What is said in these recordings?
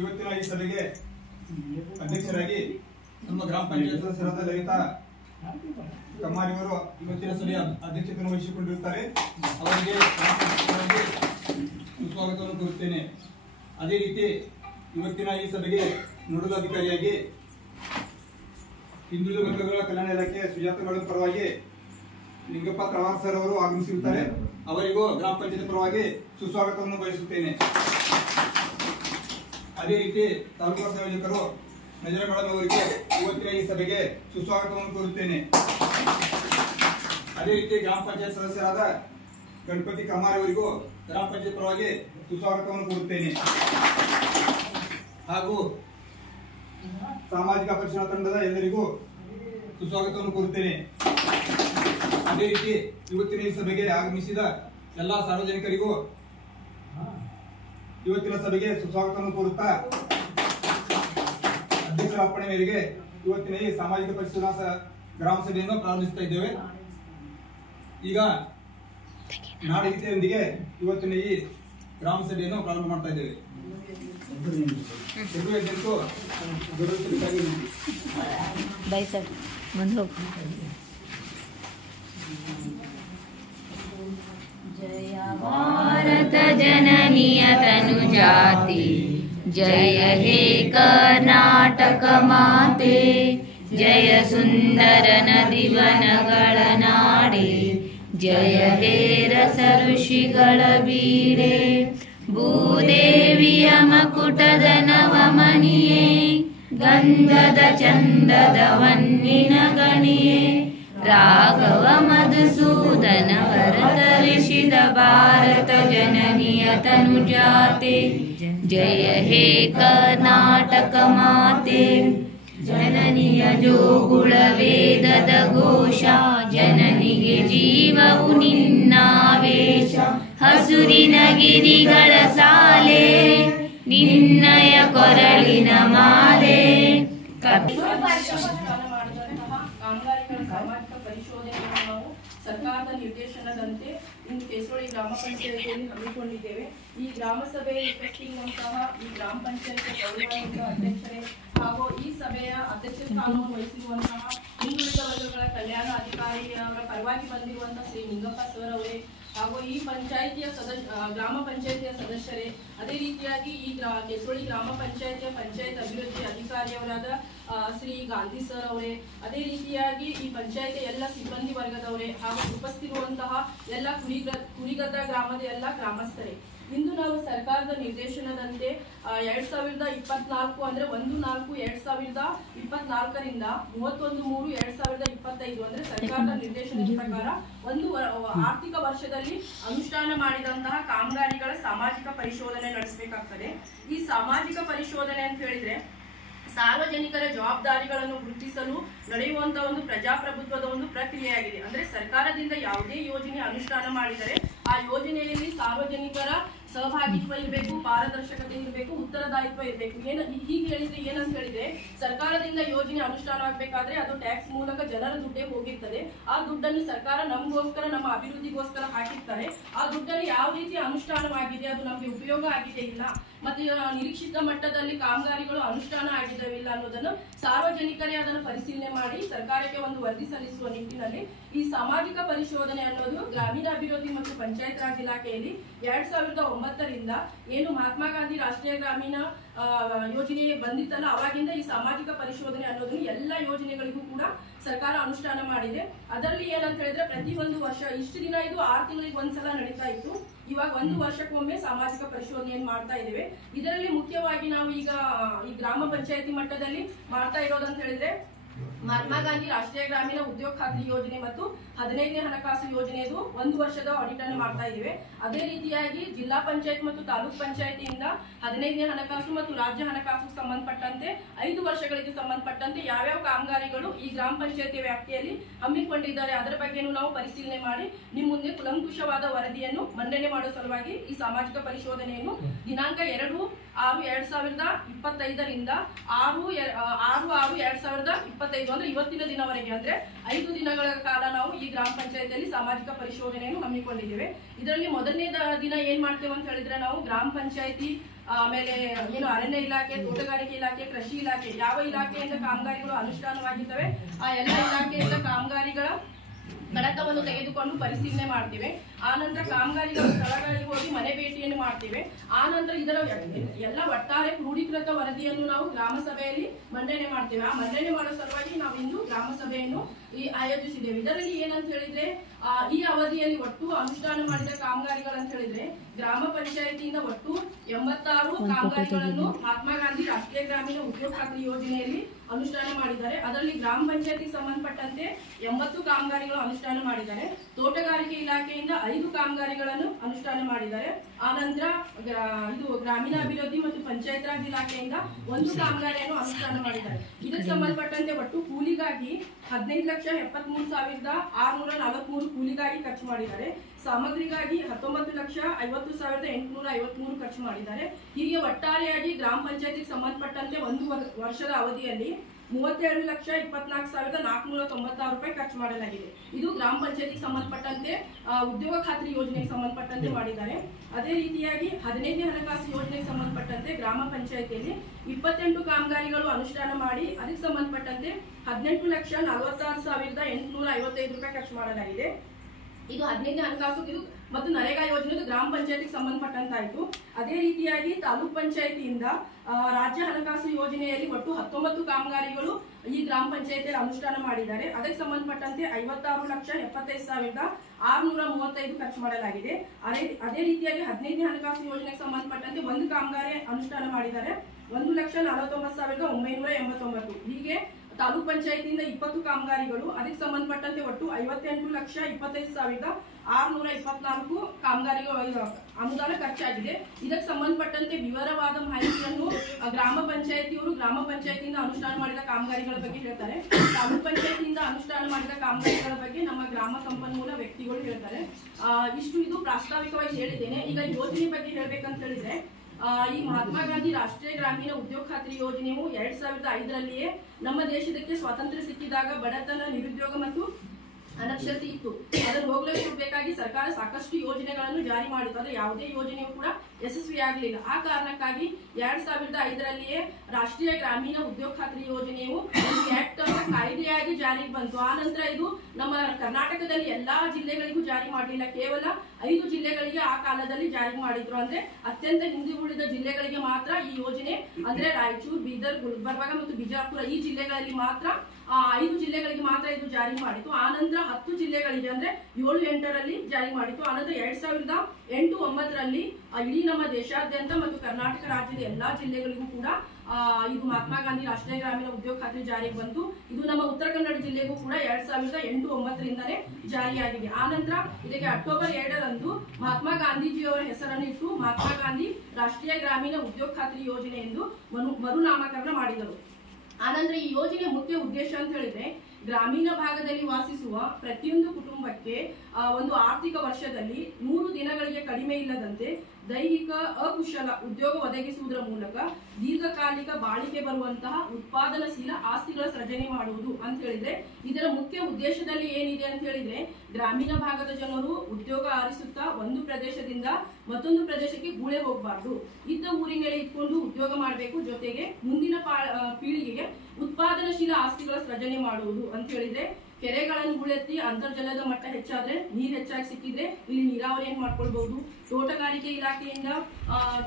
ಇವತ್ತಿನ ಈ ಸಭೆಗೆ ಅಧ್ಯಕ್ಷರಾಗಿ ನಮ್ಮ ಗ್ರಾಮ ಪಂಚಾಯತ್ ಸದಸ್ಯರಾದ ಲಲಿತಾ ಕಮ್ಮಾರಿಯವರು ಇವತ್ತಿನ ಸಭೆಯ ಅಧ್ಯಕ್ಷತೆಯನ್ನು ವಹಿಸಿಕೊಂಡಿರುತ್ತಾರೆ. ಅವರಿಗೆ ಸುಸ್ವಾಗತವನ್ನು ಕೋರುತ್ತೇನೆ. ಅದೇ ರೀತಿ ಇವತ್ತಿನ ಈ ಸಭೆಗೆ ನೋಡಲ್ ಅಧಿಕಾರಿಯಾಗಿ ಹಿಂದುಳಿದ ವರ್ಗಗಳ ಕಲ್ಯಾಣ ಇಲಾಖೆ ಸುಜಾತಗಳ ಪರವಾಗಿ ಲಿಂಗಪ್ಪ ಪ್ರವಾಸ ಸರ್ ಅವರು ಆಗಮಿಸಿರುತ್ತಾರೆ. ಅವರಿಗೂ ಗ್ರಾಮ ಪಂಚಾಯತ್ ಪರವಾಗಿ ಸುಸ್ವಾಗತವನ್ನು ಬಯಸುತ್ತೇನೆ. ಅದೇ ರೀತಿ ತಾಲೂಕಾ ಸಂಯೋಜಕರು ನಜರ ಮೇಡಮ್ ಅವರಿಗೆ ಇವತ್ತಿನ ಈ ಸಭೆಗೆ ಸುಸ್ವಾಗತವನ್ನು ಕೋರುತ್ತೇನೆ. ಅದೇ ರೀತಿ ಗ್ರಾಮ ಪಂಚಾಯತ್ ಸದಸ್ಯರಾದ ಗಣಪತಿ ಕಮಾರಿ ಅವರಿಗೂ ಗ್ರಾಮ ಪಂಚಾಯತ್ ಪರವಾಗಿ ಸುಸ್ವಾಗತವನ್ನು ಕೋರುತ್ತೇನೆ. ಹಾಗೂ ಸಾಮಾಜಿಕ ಪರಿಶೀಲನಾ ತಂಡದ ಎಲ್ಲರಿಗೂ ಸುಸ್ವಾಗತವನ್ನು ಕೋರುತ್ತೇನೆ. ಅದೇ ರೀತಿ ಇವತ್ತಿನ ಈ ಸಭೆಗೆ ಆಗಮಿಸಿದ ಎಲ್ಲಾ ಸಾರ್ವಜನಿಕರಿಗೂ ಇವತ್ತಿನ ಸಭೆಗೆ ಸುಸ್ವಾಗತವನ್ನು ಕೋರುತ್ತಾ ಅಧ್ಯಕ್ಷರ ಅಪ್ಪಣೆ ಮೇರೆಗೆ ಇವತ್ತಿನ ಈ ಸಾಮಾಜಿಕ ಪರಿಶೀಲನಾ ಗ್ರಾಮ ಸಭೆಯನ್ನು ಪ್ರಾರಂಭಿಸ್ತಾ ಇದ್ದೇವೆ. ಈಗ ನಾಡಗೀತೆಯೊಂದಿಗೆ ಇವತ್ತಿನ ಈ ಗ್ರಾಮ ಸಭೆಯನ್ನು ಪ್ರಾರಂಭ ಮಾಡ್ತಾ ಇದ್ದೇವೆ. जय भारत जननीय तनुजाति, जय हे कर्नाटक माते, जय सुंदर नदिवनಗಳ ನಾಡೆ, जय हे रस ಋಷಿಗಳ ಬೀಡೆ, ಭೂದೇವಿಯ ಮಕುಟದ ನವಮಣಿಯೇ, ಗಂಧದ ಚಂದದ ವನ್ನಿನ ಗಣಿಯೇ, ರಾಘವ ಮಧುಸೂದನ ವರತರಿಸಿದ ಭಾರತ ಜನನಿಯ ತನುಜಾತೆ, ಜಯ ಹೇ ಕರ್ನಾಟಕ ಮಾತೆ, ಜನನಿಯ ಜೋಗುಳ ವೇದದ ಘೋಷ, ಜನನಿಗೆ ಜೀವವು ನಿನ್ನಾವೇಶ, ಹಸುರಿನ ಗಿರಿಗಳ ಸಾಲೆ, ನಿನ್ನಯ ಕೊರಳಿನ ಮಾಲೆ. ಸಾಮಾಜಿಕ ಪರಿಶೋಧನೆಯನ್ನು ನಾವು ಸರ್ಕಾರದ ನಿರ್ದೇಶನದಂತೆ ಇಂದು ಕೇಸೋಳಿ ಗ್ರಾಮ ಪಂಚಾಯತಿಯಲ್ಲಿ ಹಮ್ಮಿಕೊಂಡಿದ್ದೇವೆ. ಈ ಗ್ರಾಮ ಸಭೆ ಉಪಸ್ಥಿತಿರುವಂತಹ ಈ ಗ್ರಾಮ ಪಂಚಾಯತ್ ಗೌರವಾನ್ವಿತ ಅಧ್ಯಕ್ಷರೇ ಹಾಗೂ ಈ ಸಭೆಯ ಅಧ್ಯಕ್ಷ ಸ್ಥಾನವನ್ನು ವಹಿಸಿರುವಂತಹ ಹಿಂದುಳಿದ ವರ್ಗಗಳ ಕಲ್ಯಾಣ ಅಧಿಕಾರಿಯವರ ಪರವಾಗಿ ಬಂದಿರುವಂತಹ ಶ್ರೀ ಲಿಂಗಪ್ಪ ಸರ್ ಅವರೇ ಹಾಗೂ ಈ ಪಂಚಾಯಿತಿಯ ಗ್ರಾಮ ಪಂಚಾಯಿತಿಯ ಸದಸ್ಯರೇ, ಅದೇ ರೀತಿಯಾಗಿ ಈ ಕೇಸೋಳಿ ಗ್ರಾಮ ಪಂಚಾಯಿತಿಯ ಪಂಚಾಯತ್ ಅಭಿವೃದ್ಧಿ ಅಧಿಕಾರಿಯವರಾದ ಶ್ರೀ ಗಾಂಧಿ ಸರ್ ಅವರೇ, ಅದೇ ರೀತಿಯಾಗಿ ಈ ಪಂಚಾಯಿತಿಯ ಎಲ್ಲ ಸಿಬ್ಬಂದಿ ವರ್ಗದವರೇ ಹಾಗೂ ಉಪಸ್ಥಿತಿರುವಂತಹ ಎಲ್ಲ ಕುರಿಗದ್ದ ಗ್ರಾಮದ ಎಲ್ಲ ಗ್ರಾಮಸ್ಥರೇ, ಇಂದು ನಾವು ಸರ್ಕಾರದ ನಿರ್ದೇಶನದಂತೆ 2024 ಅಂದ್ರೆ 1/4/2024ರಿಂದ 31/3/2025 ಅಂದ್ರೆ ಸರ್ಕಾರದ ನಿರ್ದೇಶನದ ಪ್ರಕಾರ ಒಂದು ಆರ್ಥಿಕ ವರ್ಷದಲ್ಲಿ ಅನುಷ್ಠಾನ ಮಾಡಿದಂತಹ ಕಾಮಗಾರಿಗಳ ಸಾಮಾಜಿಕ ಪರಿಶೋಧನೆ ನಡೆಸಬೇಕಾಗ್ತದೆ. ಈ ಸಾಮಾಜಿಕ ಪರಿಶೋಧನೆ ಅಂತ ಹೇಳಿದ್ರೆ ಸಾರ್ವಜನಿಕರ ಜವಾಬ್ದಾರಿಗಳನ್ನು ಗುರುತಿಸಲು ನಡೆಯುವಂತಹ ಒಂದು ಪ್ರಜಾಪ್ರಭುತ್ವದ ಒಂದು ಪ್ರಕ್ರಿಯೆಯಾಗಿದೆ. ಅಂದ್ರೆ ಸರ್ಕಾರದಿಂದ ಯಾವುದೇ ಯೋಜನೆ ಅನುಷ್ಠಾನ ಮಾಡಿದರೆ ಆ ಯೋಜನೆಯಲ್ಲಿ ಸಾರ್ವಜನಿಕರ ಸಹಭಾಗಿತ್ವ ಇರಬೇಕು, ಪಾರದರ್ಶಕತೆ ಇರಬೇಕು, ಉತ್ತರದಾಯಿತ್ವ ಇರಬೇಕು. ಹೀಗೆ ಹೇಳಿದ್ರೆ ಏನಂತ ಹೇಳಿದ್ರೆ ಸರ್ಕಾರದಿಂದ ಯೋಜನೆ ಅನುಷ್ಠಾನ ಆಗ್ಬೇಕಾದ್ರೆ ಅದು ಟ್ಯಾಕ್ಸ್ ಮೂಲಕ ಜನರ ದುಡ್ಡೇ ಹೋಗಿರ್ತದೆ. ಆ ದುಡ್ಡನ್ನು ಸರ್ಕಾರ ನಮಗೋಸ್ಕರ ನಮ್ಮ ಅಭಿವೃದ್ಧಿಗೋಸ್ಕರ ಹಾಕಿರ್ತಾರೆ. ಆ ದುಡ್ಡಲ್ಲಿ ಯಾವ ರೀತಿ ಅನುಷ್ಠಾನವಾಗಿದೆ, ಅದು ನಮಗೆ ಉಪಯೋಗ ಆಗಿದೆ ಇಲ್ಲ, ಮತ್ತೆ ನಿರೀಕ್ಷಿತ ಮಟ್ಟದಲ್ಲಿ ಕಾಮಗಾರಿಗಳು ಅನುಷ್ಠಾನ ಆಗಿದ್ದಾವಿಲ್ಲ ಅನ್ನೋದನ್ನು ಸಾರ್ವಜನಿಕರೇ ಅದನ್ನು ಪರಿಶೀಲನೆ ಮಾಡಿ ಸರ್ಕಾರಕ್ಕೆ ಒಂದು ವರದಿ ಸಲ್ಲಿಸುವ ನಿಟ್ಟಿನಲ್ಲಿ ಈ ಸಾಮಾಜಿಕ ಪರಿಶೋಧನೆ ಅನ್ನೋದು ಗ್ರಾಮೀಣಾಭಿವೃದ್ಧಿ ಮತ್ತು ಪಂಚಾಯತ್ ರಾಜ್ ಇಲಾಖೆಯಲ್ಲಿ 2009ರಿಂದ ಏನು ಮಹಾತ್ಮ ಗಾಂಧಿ ರಾಷ್ಟ್ರೀಯ ಗ್ರಾಮೀಣ ಯೋಜನೆ ಬಂದಿತ್ತಲ್ಲ, ಅವಾಗಿಂದ ಈ ಸಾಮಾಜಿಕ ಪರಿಶೋಧನೆ ಅನ್ನೋದನ್ನು ಎಲ್ಲ ಯೋಜನೆಗಳಿಗೂ ಕೂಡ ಸರ್ಕಾರ ಅನುಷ್ಠಾನ ಮಾಡಿದೆ. ಅದರಲ್ಲಿ ಏನಂತ ಹೇಳಿದ್ರೆ ಪ್ರತಿ ಒಂದು ವರ್ಷ ಇಷ್ಟು ದಿನ ಇದು 6 ತಿಂಗಳಿಗೆ ಒಂದ್ಸಲ ನಡೀತಾ ಇತ್ತು. ಇವಾಗ 1 ವರ್ಷಕ್ಕೊಮ್ಮೆ ಸಾಮಾಜಿಕ ಪರಿಶೋಧನೆಯನ್ನು ಮಾಡ್ತಾ ಇದ್ದೇವೆ. ಇದರಲ್ಲಿ ಮುಖ್ಯವಾಗಿ ನಾವು ಈಗ ಈ ಗ್ರಾಮ ಪಂಚಾಯತಿ ಮಟ್ಟದಲ್ಲಿ ಮಾಡ್ತಾ ಇರೋದಂತ ಹೇಳಿದ್ರೆ ಮಹಾತ್ಮ ಗಾಂಧಿ ರಾಷ್ಟ್ರೀಯ ಗ್ರಾಮೀಣ ಉದ್ಯೋಗ ಖಾತ್ರಿ ಯೋಜನೆ ಮತ್ತು 15ನೇ ಹಣಕಾಸು ಯೋಜನೆಯದು 1 ವರ್ಷದ ಆಡಿಟ್ ಅನ್ನು ಮಾಡ್ತಾ ಇದ್ದೇವೆ. ಅದೇ ರೀತಿಯಾಗಿ ಜಿಲ್ಲಾ ಪಂಚಾಯತ್ ಮತ್ತು ತಾಲೂಕ್ ಪಂಚಾಯತಿಯಿಂದ 15ನೇ ಹಣಕಾಸು ಮತ್ತು ರಾಜ್ಯ ಹಣಕಾಸು ಸಂಬಂಧಪಟ್ಟಂತೆ 5 ವರ್ಷಗಳಿಗೆ ಸಂಬಂಧಪಟ್ಟಂತೆ ಯಾವ್ಯಾವ ಕಾಮಗಾರಿಗಳು ಈ ಗ್ರಾಮ ಪಂಚಾಯತಿ ವ್ಯಾಪ್ತಿಯಲ್ಲಿ ಹಮ್ಮಿಕೊಂಡಿದ್ದಾರೆ ಅದರ ಬಗ್ಗೆನೂ ನಾವು ಪರಿಶೀಲನೆ ಮಾಡಿ ನಿಮ್ಮ ಮುಂದೆ ಕುಲಂಕುಷವಾದ ವರದಿಯನ್ನು ಮಂಡನೆ ಮಾಡುವ ಸಲುವಾಗಿ ಈ ಸಾಮಾಜಿಕ ಪರಿಶೋಧನೆಯನ್ನು ದಿನಾಂಕ 2/6/2025ರಿಂದ 6/6/2025 ಅಂದ್ರೆ ಇವತ್ತಿನ ದಿನವರೆಗೆ ಅಂದ್ರೆ 5 ದಿನಗಳ ಕಾಲ ನಾವು ಈ ಗ್ರಾಮ ಪಂಚಾಯತಿಯಲ್ಲಿ ಸಾಮಾಜಿಕ ಪರಿಶೋಧನೆಯನ್ನು ಹಮ್ಮಿಕೊಂಡಿದ್ದೇವೆ. ಇದರಲ್ಲಿ ಮೊದಲನೇ ದಿನ ಏನ್ ಮಾಡ್ತೇವೆ ಅಂತ ಹೇಳಿದ್ರೆ ನಾವು ಗ್ರಾಮ ಪಂಚಾಯತಿ ಆಮೇಲೆ ಏನು ಅರಣ್ಯ ಇಲಾಖೆ, ತೋಟಗಾರಿಕೆ ಇಲಾಖೆ, ಕೃಷಿ ಇಲಾಖೆ, ಯಾವ ಇಲಾಖೆಯಿಂದ ಕಾಮಗಾರಿಗಳು ಅನುಷ್ಠಾನವಾಗಿದ್ದಾವೆ ಆ ಎಲ್ಲ ಇಲಾಖೆಯಿಂದ ಕಾಮಗಾರಿಗಳ ಕಡತವನ್ನು ತೆಗೆದುಕೊಂಡು ಪರಿಶೀಲನೆ ಮಾಡ್ತೀವಿ. ಆ ನಂತರ ಕಾಮಗಾರಿಗಳ ಸ್ಥಳಗಳಿಗೆ ಹೋಗಿ ಮನೆ ಭೇಟಿಯನ್ನು ಮಾಡ್ತೀವಿ. ಆ ನಂತರ ಇದರ ಎಲ್ಲ ಒಟ್ಟಾರೆ ಕ್ರೋಢೀಕೃತ ವರದಿಯನ್ನು ನಾವು ಗ್ರಾಮ ಸಭೆಯಲ್ಲಿ ಮಂಡನೆ ಮಾಡ್ತೇವೆ. ಆ ಮಂಡನೆ ಮಾಡೋ ಸಲುವಾಗಿ ನಾವು ಇಂದು ಗ್ರಾಮ ಸಭೆಯನ್ನು ಆಯೋಜಿಸಿದ್ದೇವೆ. ಇದರಲ್ಲಿ ಏನಂತ ಹೇಳಿದ್ರೆ ಈ ಅವಧಿಯಲ್ಲಿ ಒಟ್ಟು ಅನುಷ್ಠಾನ ಮಾಡಿದ ಕಾಮಗಾರಿಗಳಂತ ಹೇಳಿದ್ರೆ ಗ್ರಾಮ ಪಂಚಾಯತಿಯಿಂದ ಒಟ್ಟು 86 ಕಾಮಗಾರಿಗಳನ್ನು ಮಹಾತ್ಮ ಗಾಂಧಿ ರಾಷ್ಟ್ರೀಯ ಗ್ರಾಮೀಣ ಉದ್ಯೋಗ ಖಾತ್ರಿ ಯೋಜನೆಯಲ್ಲಿ ಅನುಷ್ಠಾನ ಮಾಡಿದ್ದಾರೆ. ಅದರಲ್ಲಿ ಗ್ರಾಮ ಪಂಚಾಯತಿಗೆ ಸಂಬಂಧಪಟ್ಟಂತೆ 80 ಕಾಮಗಾರಿಗಳು ಅನುಷ್ಠಾನ ಮಾಡಿದ್ದಾರೆ. ತೋಟಗಾರಿಕೆ ಇಲಾಖೆಯಿಂದ 5 ಕಾಮಗಾರಿಗಳನ್ನು ಅನುಷ್ಠಾನ ಮಾಡಿದ್ದಾರೆ. ಆ ನಂತರ ಇದು ಗ್ರಾಮೀಣಾಭಿವೃದ್ಧಿ ಮತ್ತು ಪಂಚಾಯತ್ ರಾಜ್ ಇಲಾಖೆಯಿಂದ 1 ಕಾಮಗಾರಿಯನ್ನು ಅನುಷ್ಠಾನ ಮಾಡಿದ್ದಾರೆ. ಇದಕ್ಕೆ ಸಂಬಂಧಪಟ್ಟಂತೆ ಒಟ್ಟು ಕೂಲಿಗಾಗಿ 15,73,643 ಕೂಲಿಗಾಗಿ ಖರ್ಚು ಮಾಡಿದ್ದಾರೆ. ಸಾಮಗ್ರಿಗಾಗಿ 19,50,853 ಖರ್ಚು ಮಾಡಿದ್ದಾರೆ. ಹೀಗೆ ಒಟ್ಟಾರೆಯಾಗಿ ಗ್ರಾಮ ಪಂಚಾಯತಿಗೆ ಸಂಬಂಧಪಟ್ಟಂತೆ 1 ವರ್ಷದ ಅವಧಿಯಲ್ಲಿ 32,24,496 ರೂಪಾಯಿ ಖರ್ಚು ಮಾಡಲಾಗಿದೆ. ಇದು ಗ್ರಾಮ ಪಂಚಾಯತಿಗೆ ಸಂಬಂಧಪಟ್ಟಂತೆ ಉದ್ಯೋಗ ಖಾತ್ರಿ ಯೋಜನೆಗೆ ಸಂಬಂಧಪಟ್ಟಂತೆ ಮಾಡಿದ್ದಾರೆ. ಅದೇ ರೀತಿಯಾಗಿ 15ನೇ ಹಣಕಾಸು ಯೋಜನೆಗೆ ಸಂಬಂಧಪಟ್ಟಂತೆ ಗ್ರಾಮ ಪಂಚಾಯತಿಯಲ್ಲಿ 28 ಕಾಮಗಾರಿಗಳು ಅನುಷ್ಠಾನ ಮಾಡಿ ಅದಕ್ಕೆ ಸಂಬಂಧಪಟ್ಟಂತೆ 18,46,855 ರೂಪಾಯಿ ಖರ್ಚು ಮಾಡಲಾಗಿದೆ. ಇದು 15ನೇ ಹಣಕಾಸು ಮತ್ತು ನರೇಗಾ ಯೋಜನೆದು ಗ್ರಾಮ ಪಂಚಾಯತಿಗೆ ಸಂಬಂಧಪಟ್ಟಂತಾಯಿತು. ಅದೇ ರೀತಿಯಾಗಿ ತಾಲೂಕ್ ಪಂಚಾಯತಿಯಿಂದ ರಾಜ್ಯ ಹಣಕಾಸು ಯೋಜನೆಯಲ್ಲಿ ಒಟ್ಟು 19 ಕಾಮಗಾರಿಗಳು ಈ ಗ್ರಾಮ ಪಂಚಾಯತಿಯಲ್ಲಿ ಅನುಷ್ಠಾನ ಮಾಡಿದ್ದಾರೆ. ಅದಕ್ಕೆ ಸಂಬಂಧಪಟ್ಟಂತೆ 56,77,635 ಖರ್ಚು ಮಾಡಲಾಗಿದೆ. ಅದೇ ರೀತಿಯಾಗಿ 15ನೇ ಹಣಕಾಸು ಯೋಜನೆಗೆ ಸಂಬಂಧಪಟ್ಟಂತೆ 1 ಕಾಮಗಾರಿ ಅನುಷ್ಠಾನ ಮಾಡಿದ್ದಾರೆ. 1,49,989. ಹೀಗೆ ತಾಲೂಕ್ ಪಂಚಾಯತಿಯಿಂದ 20 ಕಾಮಗಾರಿಗಳು, ಅದಕ್ಕೆ ಸಂಬಂಧಪಟ್ಟಂತೆ ಒಟ್ಟು 58,25,624 ಕಾಮಗಾರಿಗಳು ಅನುದಾನ ಖರ್ಚಾಗಿದೆ. ಇದಕ್ಕೆ ಸಂಬಂಧಪಟ್ಟಂತೆ ವಿವರವಾದ ಮಾಹಿತಿಯನ್ನು ಗ್ರಾಮ ಪಂಚಾಯತಿಯವರು ಗ್ರಾಮ ಪಂಚಾಯತಿಯಿಂದ ಅನುಷ್ಠಾನ ಮಾಡಿದ ಕಾಮಗಾರಿಗಳ ಬಗ್ಗೆ ಹೇಳ್ತಾರೆ. ತಾಲೂಕ್ ಪಂಚಾಯತಿಯಿಂದ ಅನುಷ್ಠಾನ ಮಾಡಿದ ಕಾಮಗಾರಿಗಳ ಬಗ್ಗೆ ನಮ್ಮ ಗ್ರಾಮ ಸಂಪನ್ಮೂಲ ವ್ಯಕ್ತಿಗಳು ಹೇಳ್ತಾರೆ. ಇದು ಪ್ರಾಸ್ತಾವಿಕವಾಗಿ ಹೇಳಿದ್ದೇನೆ. ಈಗ ಯೋಜನೆ ಬಗ್ಗೆ ಹೇಳ್ಬೇಕಂತ ಹೇಳಿದ್ರೆ ಈ ಮಹಾತ್ಮ ಗಾಂಧಿ ರಾಷ್ಟ್ರೀಯ ಗ್ರಾಮೀಣ ಉದ್ಯೋಗ ಖಾತ್ರಿ ಯೋಜನೆಯು 2005ರಲ್ಲಿಯೇ ನಮ್ಮ ದೇಶಕ್ಕೆ ಸ್ವಾತಂತ್ರ್ಯ ಸಿಕ್ಕಿದಾಗ ಬಡತನ, ನಿರುದ್ಯೋಗ ಮತ್ತು ಅನಕ್ಷರತೆ ಇತ್ತು. ಅದನ್ನು ಹೋಗಲಾಡಿಸಬೇಕಾಗಿ ಸರ್ಕಾರ ಸಾಕಷ್ಟು ಯೋಜನೆಗಳನ್ನು ಜಾರಿ ಮಾಡಿತ್ತು. ಆದರೆ ಯಾವುದೇ ಯೋಜನೆಯೂ ಕೂಡ ಯಶಸ್ವಿಯಾಗಲಿಲ್ಲ. ಆ ಕಾರಣಕ್ಕಾಗಿ 2005ರಲ್ಲಿಯೇ ರಾಷ್ಟ್ರೀಯ ಗ್ರಾಮೀಣ ಉದ್ಯೋಗ ಖಾತ್ರಿ ಯೋಜನೆಯು ಆಕ್ಟ್ ಅನ್ನು ಕಾಯ್ದೆಯಾಗಿ ಜಾರಿಗೆ ಬಂತು. ಆ ನಂತರ ಇದು ನಮ್ಮ ಕರ್ನಾಟಕದಲ್ಲಿ ಎಲ್ಲಾ ಜಿಲ್ಲೆಗಳಿಗೂ ಜಾರಿ ಮಾಡಲಿಲ್ಲ, ಕೇವಲ 5 ಜಿಲ್ಲೆಗಳಿಗೆ ಆ ಕಾಲದಲ್ಲಿ ಜಾರಿ ಮಾಡಿದ್ರು. ಅಂದ್ರೆ ಅತ್ಯಂತ ಹಿಂದೆ ಉಳಿದ ಜಿಲ್ಲೆಗಳಿಗೆ ಮಾತ್ರ ಈ ಯೋಜನೆ, ಅಂದ್ರೆ ರಾಯಚೂರು, ಬೀದರ್, ಗುಲ್ಬರ್ಗ ಮತ್ತು ಬಿಜಾಪುರ ಈ ಜಿಲ್ಲೆಗಳಲ್ಲಿ ಮಾತ್ರ 5 ಜಿಲ್ಲೆಗಳಿಗೆ ಮಾತ್ರ ಇದು ಜಾರಿ ಮಾಡಿತು. ಆ ನಂತರ 10 ಜಿಲ್ಲೆಗಳಿಗೆ ಅಂದ್ರೆ 7-8ರಲ್ಲಿ ಜಾರಿ ಮಾಡಿತು. ಆನಂತರ 2008-9ರಲ್ಲಿ ಇಡೀ ನಮ್ಮ ದೇಶಾದ್ಯಂತ ಮತ್ತು ಕರ್ನಾಟಕ ರಾಜ್ಯದ ಎಲ್ಲಾ ಜಿಲ್ಲೆಗಳಿಗೂ ಕೂಡ ಇದು ಮಹಾತ್ಮ ಗಾಂಧಿ ರಾಷ್ಟ್ರೀಯ ಗ್ರಾಮೀಣ ಉದ್ಯೋಗ ಖಾತ್ರಿ ಜಾರಿಗೆ ಬಂತು. ಇದು ನಮ್ಮ ಉತ್ತರ ಕನ್ನಡ ಜಿಲ್ಲೆಗೂ ಕೂಡ 2008-9ರಿಂದಲೇ ಜಾರಿಯಾಗಿದೆ. ಆ ನಂತರ ಇದಕ್ಕೆ ಅಕ್ಟೋಬರ್ 2ರಂದು ಮಹಾತ್ಮ ಗಾಂಧೀಜಿಯವರ ಹೆಸರನ್ನು ಇಟ್ಟು ಮಹಾತ್ಮ ಗಾಂಧಿ ರಾಷ್ಟ್ರೀಯ ಗ್ರಾಮೀಣ ಉದ್ಯೋಗ ಖಾತ್ರಿ ಯೋಜನೆ ಎಂದು ಮರುನಾಮಕರಣ ಮಾಡಿದರು. ಆನಂತರ ಈ ಯೋಜನೆಯ ಮುಖ್ಯ ಉದ್ದೇಶ ಅಂತ ಹೇಳಿದ್ರೆ ಗ್ರಾಮೀಣ ಭಾಗದಲ್ಲಿ ವಾಸಿಸುವ ಪ್ರತಿಯೊಂದು ಕುಟುಂಬಕ್ಕೆ ಒಂದು ಆರ್ಥಿಕ ವರ್ಷದಲ್ಲಿ 100 ದಿನಗಳಿಗೆ ಕಡಿಮೆ ಇಲ್ಲದಂತೆ ದೈಹಿಕ ಅಕುಶಲ ಉದ್ಯೋಗ ಒದಗಿಸುವುದರ ಮೂಲಕ ದೀರ್ಘಕಾಲಿಕ ಬಾಳಿಕೆ ಬರುವಂತಹ ಉತ್ಪಾದನಶೀಲ ಆಸ್ತಿಗಳ ಸೃಜನೆ ಮಾಡುವುದು ಅಂತ ಹೇಳಿದ್ರೆ ಇದರ ಮುಖ್ಯ ಉದ್ದೇಶದಲ್ಲಿ ಏನಿದೆ ಅಂತ ಹೇಳಿದ್ರೆ ಗ್ರಾಮೀಣ ಭಾಗದ ಜನರು ಉದ್ಯೋಗ ಆರಿಸುತ್ತಾ ಒಂದು ಪ್ರದೇಶದಿಂದ ಮತ್ತೊಂದು ಪ್ರದೇಶಕ್ಕೆ ಗೂಳೆ ಹೋಗಬಾರ್ದು, ಇದ್ದ ಊರಿನಲ್ಲಿ ಇಟ್ಕೊಂಡು ಉದ್ಯೋಗ ಮಾಡಬೇಕು, ಜೊತೆಗೆ ಮುಂದಿನ ಪೀಳಿಗೆಗೆ ಉತ್ಪಾದನಶೀಲ ಆಸ್ತಿಗಳ ಸೃಜನೆ ಮಾಡುವುದು ಅಂತ ಹೇಳಿದ್ರೆ ಕೆರೆಗಳನ್ನು ಹೂಳೆತ್ತಿ ಅಂತರ್ಜಲದ ಮಟ್ಟ ಹೆಚ್ಚಾದ್ರೆ ನೀರು ಹೆಚ್ಚಾಗಿ ಸಿಕ್ಕಿದ್ರೆ ಇಲ್ಲಿ ನೀರಾವರಿಯನ್ನು ಮಾಡ್ಕೊಳ್ಬಹುದು. ತೋಟಗಾರಿಕೆ ಇಲಾಖೆಯಿಂದ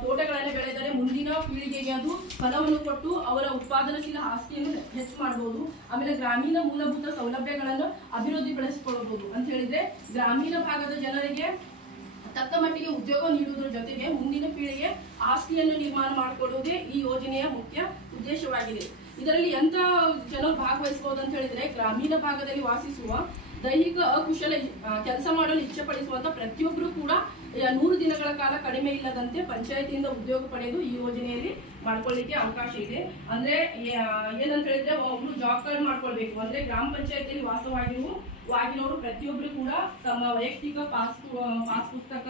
ತೋಟಗಳನ್ನು ಬೆಳೆದರೆ ಮುಂದಿನ ಪೀಳಿಗೆಗೆ ಅದು ಫಲವನ್ನು ಕೊಟ್ಟು ಅವರ ಉತ್ಪಾದನಶೀಲ ಆಸ್ತಿಯನ್ನು ಹೆಚ್ಚು ಮಾಡಬಹುದು. ಆಮೇಲೆ ಗ್ರಾಮೀಣ ಮೂಲಭೂತ ಸೌಲಭ್ಯಗಳನ್ನು ಅಭಿವೃದ್ಧಿ ಪಡಿಸಿಕೊಳ್ಳಬಹುದು ಅಂತ ಹೇಳಿದ್ರೆ ಗ್ರಾಮೀಣ ಭಾಗದ ಜನರಿಗೆ ತಕ್ಕ ಮಟ್ಟಿಗೆ ಉದ್ಯೋಗ ನೀಡುವುದರ ಜೊತೆಗೆ ಮುಂದಿನ ಪೀಳಿಗೆ ಆಸ್ತಿಯನ್ನು ನಿರ್ಮಾಣ ಮಾಡಿಕೊಳ್ಳುವುದೇ ಈ ಯೋಜನೆಯ ಮುಖ್ಯ ಉದ್ದೇಶವಾಗಿದೆ. ಇದರಲ್ಲಿ ಎಂತ ಜನರು ಭಾಗವಹಿಸಬಹುದು ಅಂತ ಹೇಳಿದ್ರೆ ಗ್ರಾಮೀಣ ಭಾಗದಲ್ಲಿ ವಾಸಿಸುವ ದೈಹಿಕ ಅಕುಶಲ ಕೆಲಸ ಮಾಡಲು ಇಚ್ಛೆ ಪಡಿಸುವಂತ ಪ್ರತಿಯೊಬ್ಬರು ಕೂಡ 100 ದಿನಗಳ ಕಾಲ ಕಡಿಮೆ ಇಲ್ಲದಂತೆ ಪಂಚಾಯತಿಯಿಂದ ಉದ್ಯೋಗ ಪಡೆದು ಈ ಯೋಜನೆಯಲ್ಲಿ ಮಾಡ್ಕೊಳ್ಳಿಕ್ಕೆ ಅವಕಾಶ ಇದೆ. ಅಂದ್ರೆ ಏನಂತ ಹೇಳಿದ್ರೆ ಒಬ್ರು ಜಾಬ್ ಕಾರ್ಡ್ ಮಾಡ್ಕೊಳ್ಬೇಕು ಅಂದ್ರೆ ಗ್ರಾಮ ಪಂಚಾಯತಿಯಲ್ಲಿ ವಾಸವಾಗಿರೋರು ಪ್ರತಿಯೊಬ್ರು ಕೂಡ ತಮ್ಮ ವೈಯಕ್ತಿಕ ಪಾಸ್ ಪುಸ್ತಕ,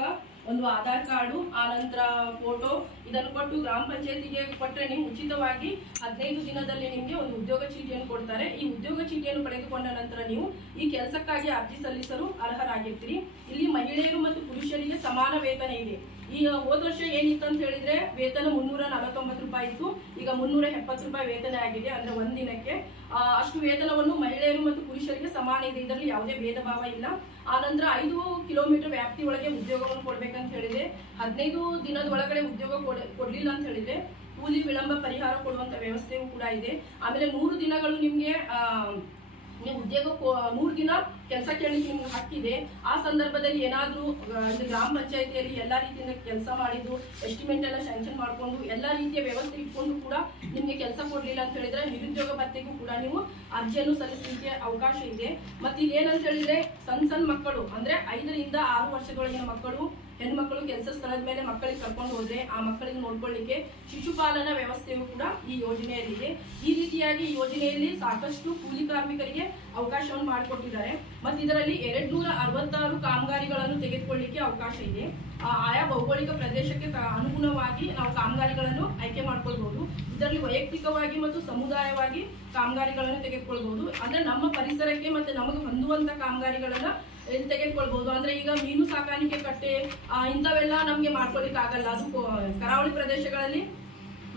ಒಂದು ಆಧಾರ್ ಕಾರ್ಡು, ಆ ನಂತರ ಫೋಟೋ ಇದನ್ನು ಕೊಟ್ಟು ಗ್ರಾಮ ಪಂಚಾಯತಿಗೆ ಕೊಟ್ಟರೆ ನೀವು ಉಚಿತವಾಗಿ 15 ದಿನದಲ್ಲಿ ನಿಮಗೆ ಒಂದು ಉದ್ಯೋಗ ಚೀಟಿಯನ್ನು ಕೊಡ್ತಾರೆ. ಈ ಉದ್ಯೋಗ ಚೀಟಿಯನ್ನು ಪಡೆದುಕೊಂಡ ನಂತರ ನೀವು ಈ ಕೆಲಸಕ್ಕಾಗಿ ಅರ್ಜಿ ಸಲ್ಲಿಸಲು ಅರ್ಹರಾಗಿರ್ತೀರಿ. ಇಲ್ಲಿ ಮಹಿಳೆಯರು ಮತ್ತು ಪುರುಷರಿಗೆ ಸಮಾನ ವೇತನ ಇದೆ. ಈ ಹೋದ ವರ್ಷ ಏನಿತ್ತು ಅಂತ ಹೇಳಿದ್ರೆ ವೇತನ 349 ರೂಪಾಯಿ ಇತ್ತು, ಈಗ 370 ರೂಪಾಯಿ ವೇತನ ಆಗಿದೆ. ಅಂದ್ರೆ ಒಂದಿನಕ್ಕೆ ಅಷ್ಟು ವೇತನವನ್ನು ಮಹಿಳೆಯರು ಮತ್ತು ಪುರುಷರಿಗೆ ಸಮಾನ ಇದೆ, ಇದರಲ್ಲಿ ಯಾವುದೇ ಭೇದ ಭಾವ ಇಲ್ಲ. ಆನಂತರ 5 ಕಿಲೋಮೀಟರ್ ವ್ಯಾಪ್ತಿ ಒಳಗೆ ಉದ್ಯೋಗವನ್ನು ಕೊಡ್ಬೇಕಂತ ಹೇಳಿದ್ರೆ 15 ದಿನದ ಒಳಗಡೆ ಉದ್ಯೋಗ ಕೊಡ್ಲಿಲ್ಲ ಅಂತ ಹೇಳಿದ್ರೆ ಕೂಲಿ ವಿಳಂಬ ಪರಿಹಾರ ಕೊಡುವಂತ ವ್ಯವಸ್ಥೆಯೂ ಕೂಡ ಇದೆ. ಆಮೇಲೆ 100 ದಿನಗಳು ನಿಮ್ಗೆ ನೀವು ಉದ್ಯೋಗ 3 ದಿನ ಕೆಲಸ ಕೇಳಲಿಕ್ಕೆ ನಿಮ್ಗೆ ಹಕ್ಕಿದೆ. ಆ ಸಂದರ್ಭದಲ್ಲಿ ಏನಾದ್ರೂ ಗ್ರಾಮ ಪಂಚಾಯತಿಯಲ್ಲಿ ಎಲ್ಲಾ ರೀತಿಯಿಂದ ಕೆಲಸ ಮಾಡಿದ್ದು, ಎಸ್ಟಿಮೇಟ್ ಎಲ್ಲ ಸ್ಯಾಂಕ್ಷನ್ ಮಾಡ್ಕೊಂಡು ಎಲ್ಲಾ ರೀತಿಯ ವ್ಯವಸ್ಥೆ ಇಟ್ಕೊಂಡು ಕೂಡ ನಿಮ್ಗೆ ಕೆಲಸ ಕೊಡ್ಲಿಲ್ಲ ಅಂತ ಹೇಳಿದ್ರೆ ನಿರುದ್ಯೋಗ ಭತ್ಯೆಗೂ ಕೂಡ ನೀವು ಅರ್ಜಿಯನ್ನು ಸಲ್ಲಿಸಲಿಕ್ಕೆ ಅವಕಾಶ ಇದೆ. ಮತ್ತೆ ಇದೇನಂತ ಹೇಳಿದ್ರೆ ಸಣ್ಣ ಮಕ್ಕಳು ಅಂದ್ರೆ 5 ರಿಂದ 6 ವರ್ಷದೊಳಗಿನ ಮಕ್ಕಳು, ಹೆಣ್ಮಕ್ಳು ಕೆಲಸ ಸ್ಥಳದ ಮೇಲೆ ಮಕ್ಕಳಿಗೆ ಕರ್ಕೊಂಡು ಹೋದ್ರೆ ಆ ಮಕ್ಕಳಿಗೆ ನೋಡ್ಕೊಳ್ಳಿಕ್ಕೆ ಶಿಶುಪಾಲನಾ ವ್ಯವಸ್ಥೆಯು ಕೂಡ ಈ ಯೋಜನೆಯಲ್ಲಿದೆ. ಈ ರೀತಿಯಾಗಿ ಈ ಯೋಜನೆಯಲ್ಲಿ ಸಾಕಷ್ಟು ಕೂಲಿ ಕಾರ್ಮಿಕರಿಗೆ ಅವಕಾಶವನ್ನು ಮಾಡಿಕೊಟ್ಟಿದ್ದಾರೆ. ಮತ್ತೆ ಇದರಲ್ಲಿ 266 ಕಾಮಗಾರಿಗಳನ್ನು ತೆಗೆದುಕೊಳ್ಳಿಕ್ಕೆ ಅವಕಾಶ ಇದೆ. ಆಯಾ ಭೌಗೋಳಿಕ ಪ್ರದೇಶಕ್ಕೆ ಅನುಗುಣವಾಗಿ ನಾವು ಕಾಮಗಾರಿಗಳನ್ನು ಆಯ್ಕೆ ಮಾಡ್ಕೊಳ್ಬಹುದು. ಇದರಲ್ಲಿ ವೈಯಕ್ತಿಕವಾಗಿ ಮತ್ತು ಸಮುದಾಯವಾಗಿ ಕಾಮಗಾರಿಗಳನ್ನು ತೆಗೆದುಕೊಳ್ಬಹುದು. ಅಂದ್ರೆ ನಮ್ಮ ಪರಿಸರಕ್ಕೆ ಮತ್ತೆ ನಮಗೆ ಹೊಂದುವಂತ ಕಾಮಗಾರಿಗಳನ್ನ ತೆಗೆದುಕೊಳ್ಬಹುದು. ಅಂದ್ರೆ ಈಗ ಮೀನು ಸಾಕಾಣಿಕೆ ಕಟ್ಟೆ ಇಂಥವೆಲ್ಲ ನಮ್ಗೆ ಮಾಡ್ಕೊಳ್ಲಿಕ್ಕೆ ಆಗಲ್ಲ, ಅದು ಕರಾವಳಿ ಪ್ರದೇಶಗಳಲ್ಲಿ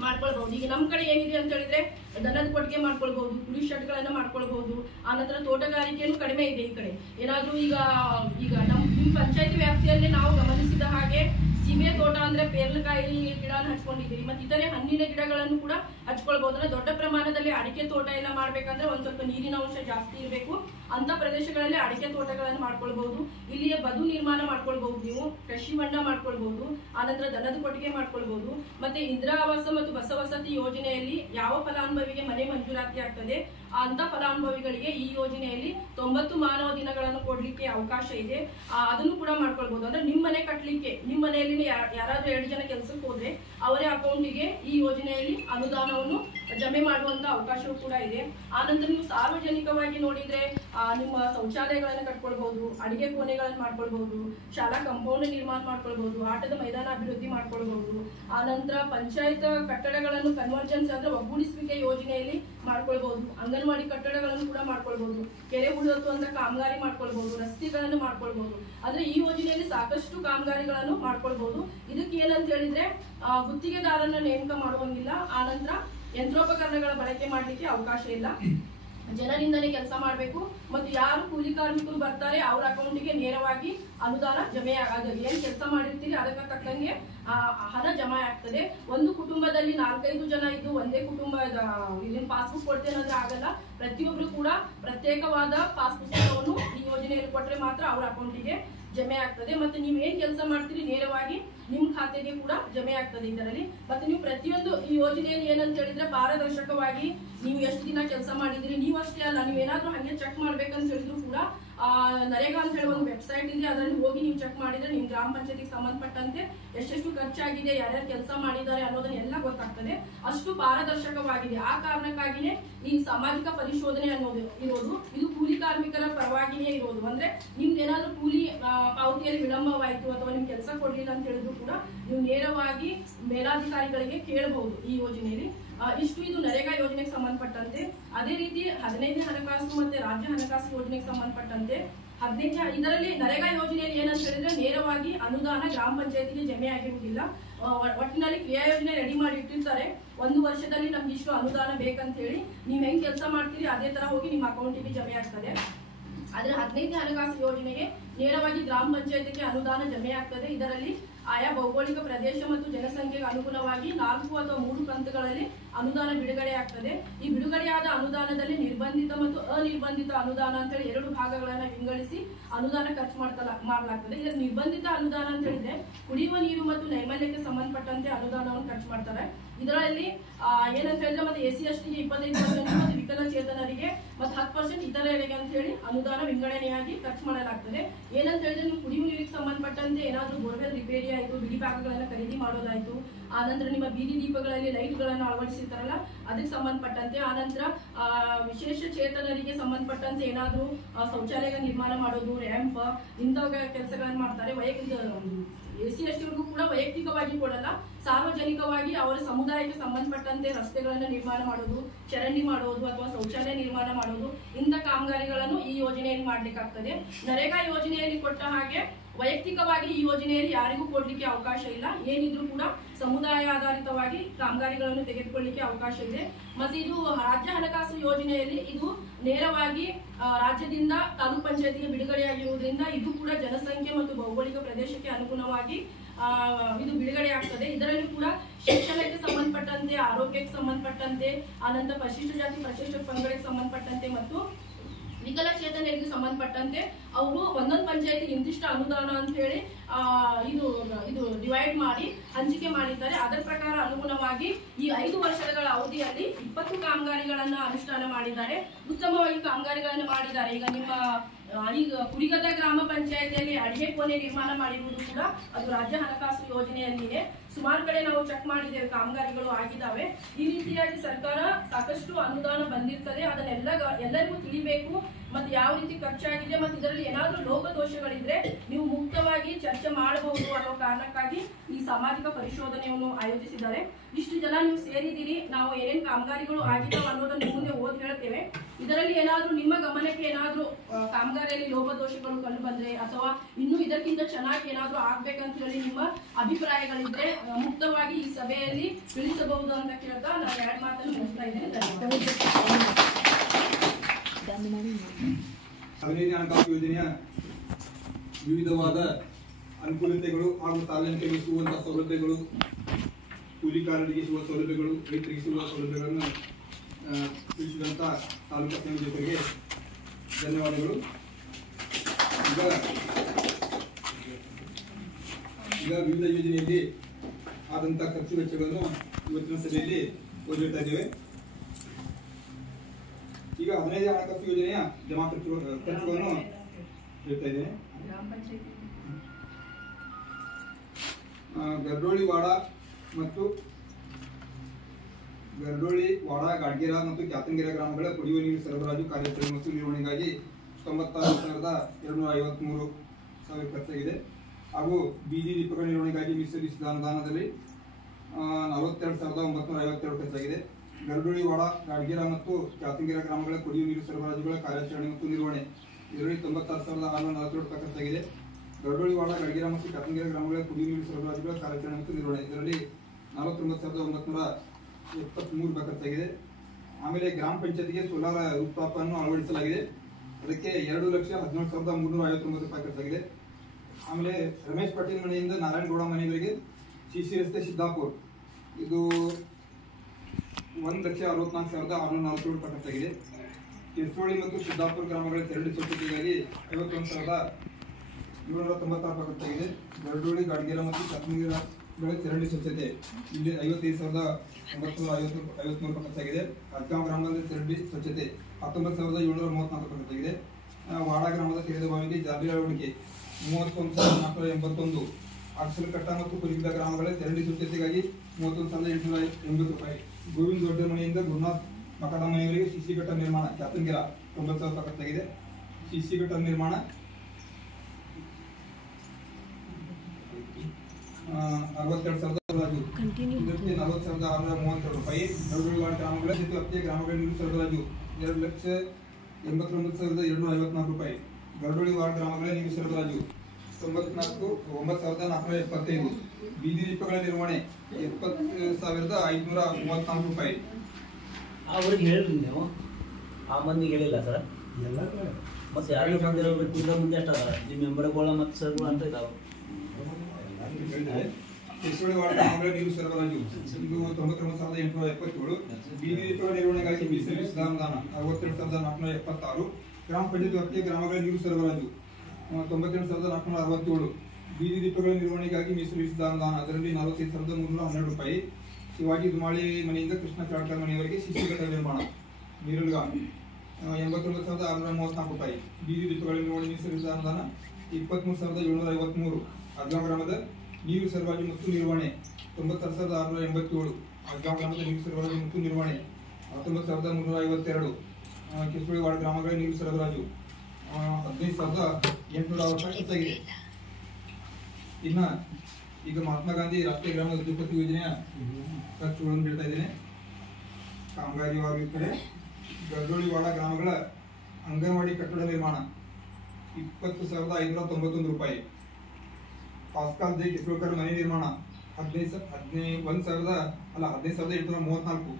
ಮಾಡ್ಕೊಳ್ಬಹುದು. ಈಗ ನಮ್ ಕಡೆ ಏನಿದೆ ಅಂತ ಹೇಳಿದ್ರೆ ದನದ ಕೊಟ್ಟಿಗೆ ಮಾಡ್ಕೊಳ್ಬಹುದು, ಕುರಿ ಶೆಡ್ಗಳನ್ನ ಮಾಡ್ಕೊಳ್ಬಹುದು. ಆನಂತರ ತೋಟಗಾರಿಕೆಯನ್ನು ಕಡಿಮೆ ಇದೆ ಈ ಕಡೆ. ಏನಾದ್ರೂ ಈಗ ನಿಮ್ ಪಂಚಾಯತಿ ವ್ಯಾಪ್ತಿಯಲ್ಲಿ ನಾವು ಗಮನಿಸಿದ ಹಾಗೆ ಸೀಮೆ ತೋಟ ಅಂದ್ರೆ ಪೇರ್ಲಕಾಯಿ ಗಿಡ ಹಚ್ಕೊಂಡಿದ್ದೀರಿ, ಮತ್ತೆ ಇತರೆ ಹಣ್ಣಿನ ಗಿಡಗಳನ್ನು ಕೂಡ ಹಚ್ಕೊಳ್ಬಹುದು. ಅಂದ್ರೆ ದೊಡ್ಡ ಪ್ರಮಾಣದಲ್ಲಿ ಅಡಿಕೆ ತೋಟ ಎಲ್ಲ ಮಾಡ್ಬೇಕಂದ್ರೆ ಒಂದ್ ಸ್ವಲ್ಪ ನೀರಿನ ಅಂಶ ಜಾಸ್ತಿ ಇರಬೇಕು. ಅಂತ ಪ್ರದೇಶಗಳಲ್ಲಿ ಅಡಿಕೆ ತೋಟಗಳನ್ನು ಮಾಡ್ಕೊಳ್ಬಹುದು. ಇಲ್ಲಿಯ ಬದು ನಿರ್ಮಾಣ ಮಾಡ್ಕೊಳ್ಬಹುದು, ನೀವು ಕೃಷಿ ಹೊಂಡ ಮಾಡ್ಕೊಳ್ಬಹುದು, ಆನಂತರ ದನದ ಕೊಟ್ಟಿಗೆ ಮಾಡ್ಕೊಳ್ಬಹುದು. ಮತ್ತೆ ಇಂದಿರಾ ಆವಾಸ ಮತ್ತು ಬಸವಸತಿ ಯೋಜನೆಯಲ್ಲಿ ಯಾವ ಫಲಾನುಭವಿಗೆ ಮನೆ ಮಂಜೂರಾತಿ ಆಗ್ತದೆ ಅಂತ ಫಲಾನುಭವಿಗಳಿಗೆ ಈ ಯೋಜನೆಯಲ್ಲಿ 90 ಮಾನವ ದಿನಗಳನ್ನು ಕೊಡ್ಲಿಕ್ಕೆ ಅವಕಾಶ ಇದೆ. ಅದನ್ನು ಕೂಡ ಮಾಡ್ಕೊಳ್ಬಹುದು. ಅಂದ್ರೆ ನಿಮ್ ಮನೆ ಕಟ್ಲಿಕ್ಕೆ ನಿಮ್ಮ ಮನೆಯಲ್ಲಿ ಯಾರಾದ್ರೂ 2 ಜನ ಕೆಲಸಕ್ಕೆ ಹೋದ್ರೆ ಅವರ ಅಕೌಂಟಿಗೆ ಈ ಯೋಜನೆಯಲ್ಲಿ ಅನುದಾನವನ್ನು ಜಮೆ ಮಾಡುವಂತ ಅವಕಾಶವೂ ಕೂಡ ಇದೆ. ಆನಂತರ ನೀವು ಸಾರ್ವಜನಿಕವಾಗಿ ನೋಡಿದ್ರೆ ನಿಮ್ಮ ಶೌಚಾಲಯಗಳನ್ನು ಕಟ್ಕೊಳ್ಬಹುದು, ಅಡಿಗೆ ಕೋಣೆಗಳನ್ನು ಮಾಡ್ಕೊಳ್ಬಹುದು, ಶಾಲಾ ಕಾಂಪೌಂಡ್ ನಿರ್ಮಾಣ ಮಾಡ್ಕೊಳ್ಬಹುದು, ಆಟದ ಮೈದಾನ ಅಭಿವೃದ್ಧಿ ಮಾಡ್ಕೊಳ್ಬಹುದು. ಆನಂತರ ಪಂಚಾಯತ್ ಕಟ್ಟಡಗಳನ್ನು ಕನ್ವರ್ಜೆನ್ಸ್ ಅಂದ್ರೆ ಒಗ್ಗೂಡಿಸುವಿಕೆ ಯೋಜನೆಯಲ್ಲಿ ಮಾಡ್ಕೊಳ್ಬಹುದು. ಅಂಗನವಾಡಿ ಕಟ್ಟಡಗಳನ್ನು ಕೂಡ ಮಾಡ್ಕೊಳ್ಬಹುದು, ಕೆರೆ ಉಳಿಸುವಂತ ಕಾಮಗಾರಿ ಮಾಡ್ಕೊಳ್ಬಹುದು, ರಸ್ತೆಗಳನ್ನು ಮಾಡ್ಕೊಳ್ಬಹುದು. ಅಂದ್ರೆ ಈ ಯೋಜನೆಯಲ್ಲಿ ಸಾಕಷ್ಟು ಕಾಮಗಾರಿಗಳನ್ನು ಮಾಡ್ಕೊಳ್ಬಹುದು. ಇದಕ್ಕೆ ಏನಂತ ಹೇಳಿದ್ರೆ ಗುತ್ತಿಗೆದಾರನ ನೇಮಕ ಮಾಡುವಂಗಿಲ್ಲ. ಆನಂತರ ಯಂತ್ರೋಪಕರಣಗಳ ಬಳಕೆ ಮಾಡ್ಲಿಕ್ಕೆ ಅವಕಾಶ ಇಲ್ಲ, ಜನರಿಂದಲೇ ಕೆಲಸ ಮಾಡಬೇಕು. ಮತ್ತು ಯಾರು ಕೂಲಿ ಕಾರ್ಮಿಕರು ಬರ್ತಾರೆ ಅವ್ರ ಅಕೌಂಟಿಗೆ ನೇರವಾಗಿ ಅನುದಾನ ಜಮೆ ಏನ್ ಕೆಲಸ ಮಾಡಿರ್ತೀರಿ ಅದಕ್ಕೆ ತಕ್ಕಂಗೆ ಹಣ ಜಮಾ ಆಗ್ತದೆ. ಒಂದು ಕುಟುಂಬದಲ್ಲಿ 4-5 ಜನ ಇದ್ದು ಒಂದೇ ಕುಟುಂಬದ ಇದನ್ನ ಪಾಸ್ಬುಕ್ ಕೊಡ್ತೇನೆ ಅಂದ್ರೆ ಆಗಲ್ಲ. ಪ್ರತಿಯೊಬ್ರು ಕೂಡ ಪ್ರತ್ಯೇಕವಾದ ಪಾಸ್ ಪುಸ್ತಕವನ್ನು ಈ ಯೋಜನೆಯಲ್ಲಿ ಕೊಟ್ರೆ ಮಾತ್ರ ಅವ್ರ ಅಕೌಂಟಿಗೆ ಜಮೆ ಆಗ್ತದೆ. ಮತ್ತೆ ನೀವು ಏನ್ ಕೆಲಸ ಮಾಡ್ತೀರಿ ನೇರವಾಗಿ ನಿಮ್ ಖಾತೆಗೆ ಕೂಡ ಜಮೆ ಆಗ್ತದೆ ಇದರಲ್ಲಿ. ಮತ್ತೆ ನೀವು ಪ್ರತಿಯೊಂದು ಈ ಯೋಜನೆಯಲ್ಲಿ ಏನಂತ ಹೇಳಿದ್ರೆ ಪಾರದರ್ಶಕವಾಗಿ ನೀವು ಎಷ್ಟು ದಿನ ಕೆಲಸ ಮಾಡಿದ್ರಿ, ನೀವು ಅಷ್ಟೇ ಅಲ್ಲ, ನೀವೇನಾದ್ರೂ ಹಂಗೆ ಚೆಕ್ ಮಾಡ್ಬೇಕಂತ ಹೇಳಿದ್ರು ಕೂಡ ನರೇಗಾ ಅಂತ ಹೇಳಿ ಒಂದು ವೆಬ್ಸೈಟ್ ಇದೆ, ಅದರಲ್ಲಿ ಹೋಗಿ ನೀವು ಚೆಕ್ ಮಾಡಿದ್ರೆ ನಿಮ್ ಗ್ರಾಮ ಪಂಚಾಯತಿಗೆ ಸಂಬಂಧಪಟ್ಟಂತೆ ಎಷ್ಟೆಷ್ಟು ಖರ್ಚಾಗಿದೆ, ಯಾರ್ಯಾರು ಕೆಲಸ ಮಾಡಿದ್ದಾರೆ ಅನ್ನೋದನ್ನ ಎಲ್ಲ ಗೊತ್ತಾಗ್ತದೆ. ಅಷ್ಟು ಪಾರದರ್ಶಕವಾಗಿದೆ. ಆ ಕಾರಣಕ್ಕಾಗಿನೇ ಈ ಸಾಮಾಜಿಕ ಪರಿಶೋಧನೆ ಅನ್ನೋದು ಇರೋದು. ಇದು ಕೂಲಿ ಕಾರ್ಮಿಕರ ಪರವಾಗಿಯೇ ಇರೋದು. ಅಂದ್ರೆ ನಿಮ್ದು ಏನಾದ್ರೂ ಕೂಲಿ ಪಾವತಿಯಲ್ಲಿ ವಿಳಂಬವಾಯಿತು ಅಥವಾ ನಿಮ್ ಕೆಲಸ ಕೊಡ್ಲಿಲ್ಲ ಅಂತ ಹೇಳಿದ್ರು ಕೂಡ ನೀವು ನೇರವಾಗಿ ಮೇಲಾಧಿಕಾರಿಗಳಿಗೆ ಕೇಳಬಹುದು ಈ ಯೋಜನೆಯಲ್ಲಿ. ಇಷ್ಟು ಇದು ನರೇಗಾ ಯೋಜನೆಗೆ ಸಂಬಂಧಪಟ್ಟಂತೆ. ಅದೇ ರೀತಿ 15ನೇ ಹಣಕಾಸು ಮತ್ತೆ ರಾಜ್ಯ ಹಣಕಾಸು ಯೋಜನೆಗೆ ಸಂಬಂಧಪಟ್ಟಂತೆ 15 ಇದರಲ್ಲಿ ನರೇಗಾ ಯೋಜನೆಯಲ್ಲಿ ಏನಂತ ಹೇಳಿದ್ರೆ ನೇರವಾಗಿ ಅನುದಾನ ಗ್ರಾಮ ಪಂಚಾಯತಿಗೆ ಜಮೆ ಆಗಿರುವುದಿಲ್ಲ. ಒಟ್ಟಿನಲ್ಲಿ ಕ್ರಿಯಾ ಯೋಜನೆ ರೆಡಿ ಮಾಡಿ ಇಟ್ಟಿರ್ತಾರೆ, 1 ವರ್ಷದಲ್ಲಿ ನಮ್ಗೆ ಇಷ್ಟು ಅನುದಾನ ಬೇಕಂತ ಹೇಳಿ ನೀವ್ ಹೆಂಗ್ ಕೆಲಸ ಮಾಡ್ತೀರಿ ಅದೇ ತರ ಹೋಗಿ ನಿಮ್ಮ ಅಕೌಂಟಿಗೆ ಜಮೆ ಆಗ್ತದೆ. ಆದ್ರೆ 15ನೇ ಹಣಕಾಸು ಯೋಜನೆಗೆ ನೇರವಾಗಿ ಗ್ರಾಮ ಪಂಚಾಯತಿಗೆ ಅನುದಾನ ಜಮೆ ಆಗ್ತದೆ. ಇದರಲ್ಲಿ ಆಯಾ ಭೌಗೋಳಿಕ ಪ್ರದೇಶ ಮತ್ತು ಜನಸಂಖ್ಯೆಗೆ ಅನುಗುಣವಾಗಿ 4 ಅಥವಾ 3 ಕಂತುಗಳಲ್ಲಿ ಅನುದಾನ ಬಿಡುಗಡೆ ಆಗ್ತದೆ. ಈ ಬಿಡುಗಡೆಯಾದ ಅನುದಾನದಲ್ಲಿ ನಿರ್ಬಂಧಿತ ಮತ್ತು ಅನಿರ್ಬಂಧಿತ ಅನುದಾನ ಅಂತ ಹೇಳಿ 2 ಭಾಗಗಳನ್ನ ವಿಂಗಡಿಸಿ ಅನುದಾನ ಖರ್ಚು ಮಾಡಲಾಗ್ತದೆ. ಇದರ ನಿರ್ಬಂಧಿತ ಅನುದಾನ ಅಂತ ಹೇಳಿದ್ರೆ ಕುಡಿಯುವ ನೀರು ಮತ್ತು ನೈರ್ಮಲ್ಯಕ್ಕೆ ಸಂಬಂಧಪಟ್ಟಂತೆ ಅನುದಾನವನ್ನು ಖರ್ಚು ಮಾಡ್ತಾರೆ. ಇದರಲ್ಲಿ ಏನಂತ ಹೇಳಿದ್ರೆ ಮತ್ತೆ SC ST ಗೆ 25% ಮತ್ತು ವಿಕಲಚೇತನರಿಗೆ ಮತ್ತೆ 10% ಇತರರಿಗೆ ಅಂತ ಹೇಳಿ ಅನುದಾನ ವಿಂಗಡಣೆಯಾಗಿ ಖರ್ಚು ಮಾಡಲಾಗ್ತದೆ. ಏನಂತ ಹೇಳಿದ್ರೆ ನೀವು ಕುಡಿಯುವ ನೀರಿಗೆ ಸಂಬಂಧಪಟ್ಟಂತೆ ಏನಾದ್ರೂ ಬೋರ್ವೆಲ್ ರಿಪೇರಿ ಆಯ್ತು, ಬಿಡಿ ಭಾಗಗಳನ್ನ ಖರೀದಿ ಮಾಡೋದಾಯ್ತು, ಆನಂತರ ನಿಮ್ಮ ಬೀದಿ ದೀಪಗಳಲ್ಲಿ ಲೈಟ್ಗಳನ್ನು ಅಳವಡಿಸಿರ್ತಾರಲ್ಲ ಅದಕ್ಕೆ ಸಂಬಂಧಪಟ್ಟಂತೆ, ಆನಂತರ ವಿಶೇಷ ಚೇತನರಿಗೆ ಸಂಬಂಧಪಟ್ಟಂತೆ ಏನಾದ್ರೂ ಶೌಚಾಲಯ ನಿರ್ಮಾಣ ಮಾಡೋದು, ರ್ಯಾಂಪ್ ಇಂಥ ಕೆಲಸಗಳನ್ನು ಮಾಡ್ತಾರೆ. SC ST ಕೂಡ ವೈಯಕ್ತಿಕವಾಗಿ ಕೊಡಲ್ಲ, ಸಾರ್ವಜನಿಕವಾಗಿ ಅವರ ಸಮುದಾಯಕ್ಕೆ ಸಂಬಂಧಪಟ್ಟಂತೆ ರಸ್ತೆಗಳನ್ನು ನಿರ್ಮಾಣ ಮಾಡೋದು, ಚರಂಡಿ ಮಾಡೋದು ಅಥವಾ ಶೌಚಾಲಯ ನಿರ್ಮಾಣ ಮಾಡೋದು ಇಂಥ ಕಾಮಗಾರಿಗಳನ್ನು ಈ ಯೋಜನೆಯಲ್ಲಿ ಮಾಡ್ಲಿಕ್ಕಾಗ್ತದೆ. ನರೇಗಾ ಯೋಜನೆಯಲ್ಲಿ ಕೊಟ್ಟ ಹಾಗೆ ವೈಯಕ್ತಿಕವಾಗಿ ಈ ಯೋಜನೆಯಲ್ಲಿ ಯಾರಿಗೂ ಕೊಡ್ಲಿಕ್ಕೆ ಅವಕಾಶ ಇಲ್ಲ. ಏನಿದ್ರು ಕೂಡ ಸಮುದಾಯ ಆಧಾರಿತವಾಗಿ ಕಾಮಗಾರಿಗಳನ್ನು ತೆಗೆದುಕೊಳ್ಳಿಕ್ಕೆ ಅವಕಾಶ ಇದೆ. ಮತ್ತೆ ಇದು ರಾಜ್ಯ ಹಣಕಾಸು ಯೋಜನೆಯಲ್ಲಿ ಇದು ನೇರವಾಗಿ ರಾಜ್ಯದಿಂದ ತಾಲೂಕ್ ಪಂಚಾಯತಿಗೆ ಬಿಡುಗಡೆಯಾಗಿರುವುದರಿಂದ ಇದು ಕೂಡ ಜನಸಂಖ್ಯೆ ಮತ್ತು ಭೌಗೋಳಿಕ ಪ್ರದೇಶಕ್ಕೆ ಅನುಗುಣವಾಗಿ ಇದು ಬಿಡುಗಡೆ ಆಗ್ತದೆ. ಇದರಲ್ಲಿ ಕೂಡ ಶಿಕ್ಷಣಕ್ಕೆ ಸಂಬಂಧಪಟ್ಟಂತೆ, ಆರೋಗ್ಯಕ್ಕೆ ಸಂಬಂಧಪಟ್ಟಂತೆ, ಆನಂತರ ಪರಿಶಿಷ್ಟ ಜಾತಿ ಪರಿಶಿಷ್ಟ ಪಂಗಡಕ್ಕೆ ಸಂಬಂಧಪಟ್ಟಂತೆ ಮತ್ತು ವಿಕಲಚೇತನರಿಗೆ ಸಂಬಂಧಪಟ್ಟಂತೆ ಅವರು ಒಂದೊಂದು ಪಂಚಾಯತಿ ಇಂತಿಷ್ಟ ಅನುದಾನ ಅಂತ ಹೇಳಿ ಇದು ಡಿವೈಡ್ ಮಾಡಿ ಹಂಚಿಕೆ ಮಾಡಿದ್ದಾರೆ. ಅದರ ಪ್ರಕಾರ ಅನುಗುಣವಾಗಿ ಈ 5 ವರ್ಷಗಳ ಅವಧಿಯಲ್ಲಿ 20 ಕಾಮಗಾರಿಗಳನ್ನ ಅನುಷ್ಠಾನ ಮಾಡಿದ್ದಾರೆ. ಉತ್ತಮವಾಗಿ ಕಾಮಗಾರಿಗಳನ್ನು ಮಾಡಿದ್ದಾರೆ. ಈಗ ಕುಡಿಗದ ಗ್ರಾಮ ಪಂಚಾಯತಿಯಲ್ಲಿ ಅಡಿಗೆ ಕೋಣೆ ನಿರ್ಮಾಣ ಮಾಡಿರುವುದು ಕೂಡ ಅದು ರಾಜ್ಯ ಹಣಕಾಸು ಯೋಜನೆಯಲ್ಲಿದೆ. ಸುಮಾರು ಕಡೆ ನಾವು ಚೆಕ್ ಮಾಡಿದ್ದೇವೆ, ಕಾಮಗಾರಿಗಳು ಆಗಿದ್ದಾವೆ. ಈ ರೀತಿಯಾಗಿ ಸರ್ಕಾರ ಸಾಕಷ್ಟು ಅನುದಾನ ಬಂದಿರ್ತದೆ. ಎಲ್ಲರಿಗೂ ತಿಳಿಬೇಕು ಮತ್ತೆ ಯಾವ ರೀತಿ ಖರ್ಚಾಗಿದೆ ಮತ್ತೆ ಇದರಲ್ಲಿ ಏನಾದ್ರೂ ಲೋಪದೋಷಗಳಿದ್ರೆ ನೀವು ಮುಕ್ತವಾಗಿ ಚರ್ಚೆ ಮಾಡಬಹುದು ಅನ್ನೋ ಕಾರಣಕ್ಕಾಗಿ ಈ ಸಾಮಾಜಿಕ ಪರಿಶೋಧನೆಯನ್ನು ಆಯೋಜಿಸಿದ್ದಾರೆ. ಇಷ್ಟು ಜನ ನೀವು ಸೇರಿದ್ದೀರಿ. ನಾವು ಏನೇನ್ ಕಾಮಗಾರಿಗಳು ಆಗಿದ್ದಾವೆ ಅನ್ನೋದನ್ನು ಮುಂದೆ ಓದಿ ಹೇಳ್ತೇವೆ. ಇದರಲ್ಲಿ ಏನಾದ್ರೂ ನಿಮ್ಮ ಗಮನಕ್ಕೆ ಏನಾದ್ರೂ ಕಾಮಗಾರಿಯಲ್ಲಿ ಲೋಪದೋಷಗಳು ಕಂಡು ಬಂದ್ರೆ ಅಥವಾ ಇನ್ನೂ ಇದಕ್ಕಿಂತ ಚೆನ್ನಾಗಿ ಏನಾದ್ರೂ ಆಗ್ಬೇಕಂತ ಹೇಳಿ ನಿಮ್ಮ ಅಭಿಪ್ರಾಯಗಳಿದ್ರೆ ಮುಕ್ತವಾಗಿ ಈ ಸಭೆಯಲ್ಲಿ ತಿಳಿಸಬಹುದು ಅಂತ ಕೇಳ್ತಾ ನಾನು 2 ಮಾತನ್ನು ಮುಗಿಸ್ತಾ ಇದ್ದೇನೆ. 15ನೇ ಹಣಕಾಸು ಯೋಜನೆಯ ವಿವಿಧವಾದ ಅನುಕೂಲತೆಗಳು ಹಾಗೂ ಸಾರ್ವಜನಿಕರಿಗೆ ಸಿಗುವಂತಹ ಸೌಲಭ್ಯಗಳು, ಕೂಲಿಕಾರರಿಗೆ ಸಿಗುವ ಸೌಲಭ್ಯಗಳು, ರೈತರಿಗೆ ಸಿಗುವ ಸೌಲಭ್ಯಗಳನ್ನು ತಿಳಿಸಿದಂತ ತಾಲೂಕು ಸಂಯೋಜಕರಿಗೆ ಧನ್ಯವಾದಗಳು. ಈಗ ವಿವಿಧ ಯೋಜನೆಯಲ್ಲಿ ಆದಂತಹ ಖರ್ಚು ವೆಚ್ಚಗಳನ್ನು ಇವತ್ತಿನ ಸಭೆಯಲ್ಲಿ ಓದಿಡ್ತಾ ಇದ್ದೇವೆ. ಈಗ 15ನೇ ಹಣಕಾಸು ಯೋಜನೆಯ ಜಮಾ ಖರ್ಚುಗಳನ್ನು ಹೇಳ್ತಾ ಇದ್ದೇನೆ. ಗರ್ಡೋಳಿ ವಾಡಾ, ಗಾಡ್ಗೇರ ಮತ್ತು ಕ್ಯಾತಂಗೇರ ಗ್ರಾಮಗಳ ಕುಡಿಯುವ ನೀರು ಸರಬರಾಜು ಕಾರ್ಯಾಚರಣೆ ಮತ್ತು ನಿರ್ವಹಣೆಗಾಗಿ 96,253 ಸಾವಿರ ಖರ್ಚಾಗಿದೆ. ಹಾಗೂ ಬೀದಿ ದೀಪಗಳ ನಿರ್ವಹಣೆಗಾಗಿ ಮೀಸಲಿಸಿದ ಅನುದಾನದಲ್ಲಿ 42,952 ಖರ್ಚಾಗಿದೆ. ಗರ್ಡೋಳಿ ವಾಡಾ, ಗಾಡ್ಗೇರ ಮತ್ತು ಕ್ಯಾತಂಗೇರ ಗ್ರಾಮಗಳ ಕುಡಿಯುವ ನೀರು ಸರಬರಾಜುಗಳ ಕಾರ್ಯಾಚರಣೆ ಮತ್ತು ನಿರ್ವಹಣೆ ಇದರಲ್ಲಿ 96,642 ಖರ್ಚಾಗಿದೆ. ಗರ್ಡೋಳಿ ವಾಡಾ, ಗಾಡ್ಗೇರ ಮತ್ತು ಕ್ಯಾತಂಗೇರ ಗ್ರಾಮಗಳ ಕುಡಿಯುವ ನೀರು ಸರಬರಾಜುಗಳ ಕಾರ್ಯಾಚರಣೆ ಮತ್ತು ನಿರ್ವಹಣೆ ಇದರಲ್ಲಿ 49,973 ಖರ್ಚಾಗಿದೆ. ಆಮೇಲೆ ಗ್ರಾಮ ಪಂಚಾಯತಿಗೆ ಸೋಲಾರ್ ರೂಫ್ಟಾಪ್ ಅನ್ನು ಅಳವಡಿಸಲಾಗಿದೆ. ಅದಕ್ಕೆ 2,17,359 ರೂಪಾಯಿ ಖರ್ಚಾಗಿದೆ. ಆಮೇಲೆ ರಮೇಶ್ ಪಾಟೀಲ್ ಮನೆಯಿಂದ ನಾರಾಯಣಗೌಡ ಮನೆಯವರಿಗೆ ಸಿಸಿ ರಸ್ತೆ ಸಿದ್ದಾಪುರ ಇದು 1,64,604 ರೂಪಾಯಿ ಖರ್ಚಾಗಿದೆ. ಕಿರ್ಸೋಳಿ ಮತ್ತು ಸಿದ್ದಾಪುರ ಗ್ರಾಮಗಳ ಚರಂಡಿ ಸ್ವಚ್ಛತೆಗಾಗಿ 51,796 ರೂಪಾಯಿ ಖರ್ಚಾಗಿದೆ. ಗರ್ಡೋಳಿ, ಗಾಡ್ಗೇರ ಮತ್ತು ಕ್ಯಾತಂಗೇರಗಳ ಚರಂಡಿ ಸ್ವಚ್ಛತೆ ಇಲ್ಲಿ 55,953 ರೂಪಾಯಿ ಖರ್ಚಾಗಿದೆ. ಅರ್ಗಾಂವ್ ಗ್ರಾಮದ ಚರಂಡಿ ಸ್ವಚ್ಛತೆ 19,734 ರೂಪಾಯಿ ಖರ್ಚಾಗಿದೆ. ವಾಡಾ ಗ್ರಾಮದ ಕೆರೆದ ಬಾವಿಗೆ ಜಾಲಿ ಅಳವಡಿಕೆ 31,481. ಅಕ್ಷಲಕಟ್ಟ ಮತ್ತು ಕುರಿಗಿದ ಗ್ರಾಮಗಳ ಚರಂಡಿ ಸ್ವಚ್ಛತೆಗಾಗಿ 31,880 ರೂಪಾಯಿ. ಗೋವಿಂದ ದೊಡ್ಡ ಮನೆಯಿಂದ ಗುರುನಾಥ್ ಮಕಡ ಮನೆಯವರಿಗೆ ಸಿಸಿ ಘಟ್ಟ ನಿರ್ಮಾಣ ಕ್ಯಾತಂಗೇರ 90,000 ರೂಪಾಯಿ ಖರ್ಚಾಗಿದೆ. ಸಿಸಿ ಘಟ್ಟ ನಿರ್ಮಾಣ 62,000 ಇದಕ್ಕೆ 40,632 ರೂಪಾಯಿ. ಗರ್ಡೋಳಿವಾಡ ಗ್ರಾಮಗಳ ಜೊತೆ ವ್ಯಾಪ್ತಿಯ ಗ್ರಾಮಗಳ ನೀರು ಸರಬರಾಜು 2,89,254 ರೂಪಾಯಿ. ಗರ್ಡೋಳಿವಾಡ ಗ್ರಾಮಗಳ ನೀರು ಸರಬರಾಜು 9,475. ಬೀದಿ ದೀಪಗಳ ನಿರ್ವಹಣೆ 70,534 ರೂಪಾಯಿ. ಅವ್ರಿಗೆ ಹೇಳ್ರಿ ನೀವು, ಆ ಮಂದಿಗೆ ಹೇಳಿಲ್ಲ ಸರ್. ಮತ್ತೆ ಯಾರಿಗೆ ಮಂದಿ ಮುಂದೆ ಅಷ್ಟ ನಿಮ್ಮ ಮೆಂಬರ್ಗಳ ಮತ್ತು ಸರ್ಗಳು ಅಂತ ಇದಾವೆ. ಕಿರ್ಸೋಳಿವಾಡ ಗ್ರಾಮಗಳ ನೀರು ಸರಬರಾಜು ಇದು 99,877. ಬೀದಿ ದೀಪಗಳ ನಿರ್ವಹಣೆಗಾಗಿ ಮೀಸಲಿಸಿದ ಅನುದಾನ 62,476. ಗ್ರಾಮ ಪಂಚಾಯತ್ ವ್ಯಾಪ್ತಿಯ ಗ್ರಾಮಗಳ ನೀರು ಸರಬರಾಜು 98,467. ಬೀದಿ ದೀಪಗಳ ನಿರ್ವಹಣೆಗಾಗಿ ಮೀಸಲಿಸಿದ ಅನುದಾನ ಅದರಲ್ಲಿ 45,312 ರೂಪಾಯಿ. ಶಿವಾಜಿ ದುಮಾಳಿ ಮನೆಯಿಂದ ಕೃಷ್ಣ ಚಾಳ್ಕರ್ ಮನೆಯವರಿಗೆ ಸಿಸಿ ಘಟ್ಟ ನಿರ್ಮಾಣ ನೀರುಲ್ಗ 89,634 ರೂಪಾಯಿ. ಬೀದಿ ದೀಪಗಳ ನಿರ್ವಹಣೆ ಮೀಸಲಿಸಿದ ಅನುದಾನ 23,753. ಅರ್ಗಾಂವ್ ಗ್ರಾಮದ ನೀರು ಸರಬರಾಜು ಮತ್ತು ನಿರ್ವಹಣೆ 96,687. ಅರ್ಗಾಂವ್ ಗ್ರಾಮದ ನೀರು ಸರಬರಾಜು ಮತ್ತು ನಿರ್ವಹಣೆ 19,352. ಕಿರ್ಸೋಳಿವಾಡ ಗ್ರಾಮಗಳ ನೀರು ಸರಬರಾಜು 15,800 ರೂಪಾಯಿ ಖರ್ಚಾಗಿದೆ. ಈಗ ಮಹಾತ್ಮ ಗಾಂಧಿ ರಾಷ್ಟ್ರೀಯ ಗ್ರಾಮ ಉದ್ಯೋಗಪತಿ ಯೋಜನೆಯ ಖರ್ಚುಗಳನ್ನು ಹೇಳ್ತಾ ಇದ್ದೇನೆ. ಕಾಮಗಾರಿಯಾಗಿರುತ್ತದೆ. ಗರ್ಡೋಳಿವಾಡ ಗ್ರಾಮಗಳ ಅಂಗನವಾಡಿ ಕಟ್ಟಡ ನಿರ್ಮಾಣ 20,591 ರೂಪಾಯಿ. ಪಾಸ್ಕಾಲ್ ದೇ ಕಿಸ್ಲೋಕರ್ ಮನೆ ನಿರ್ಮಾಣ 15,834.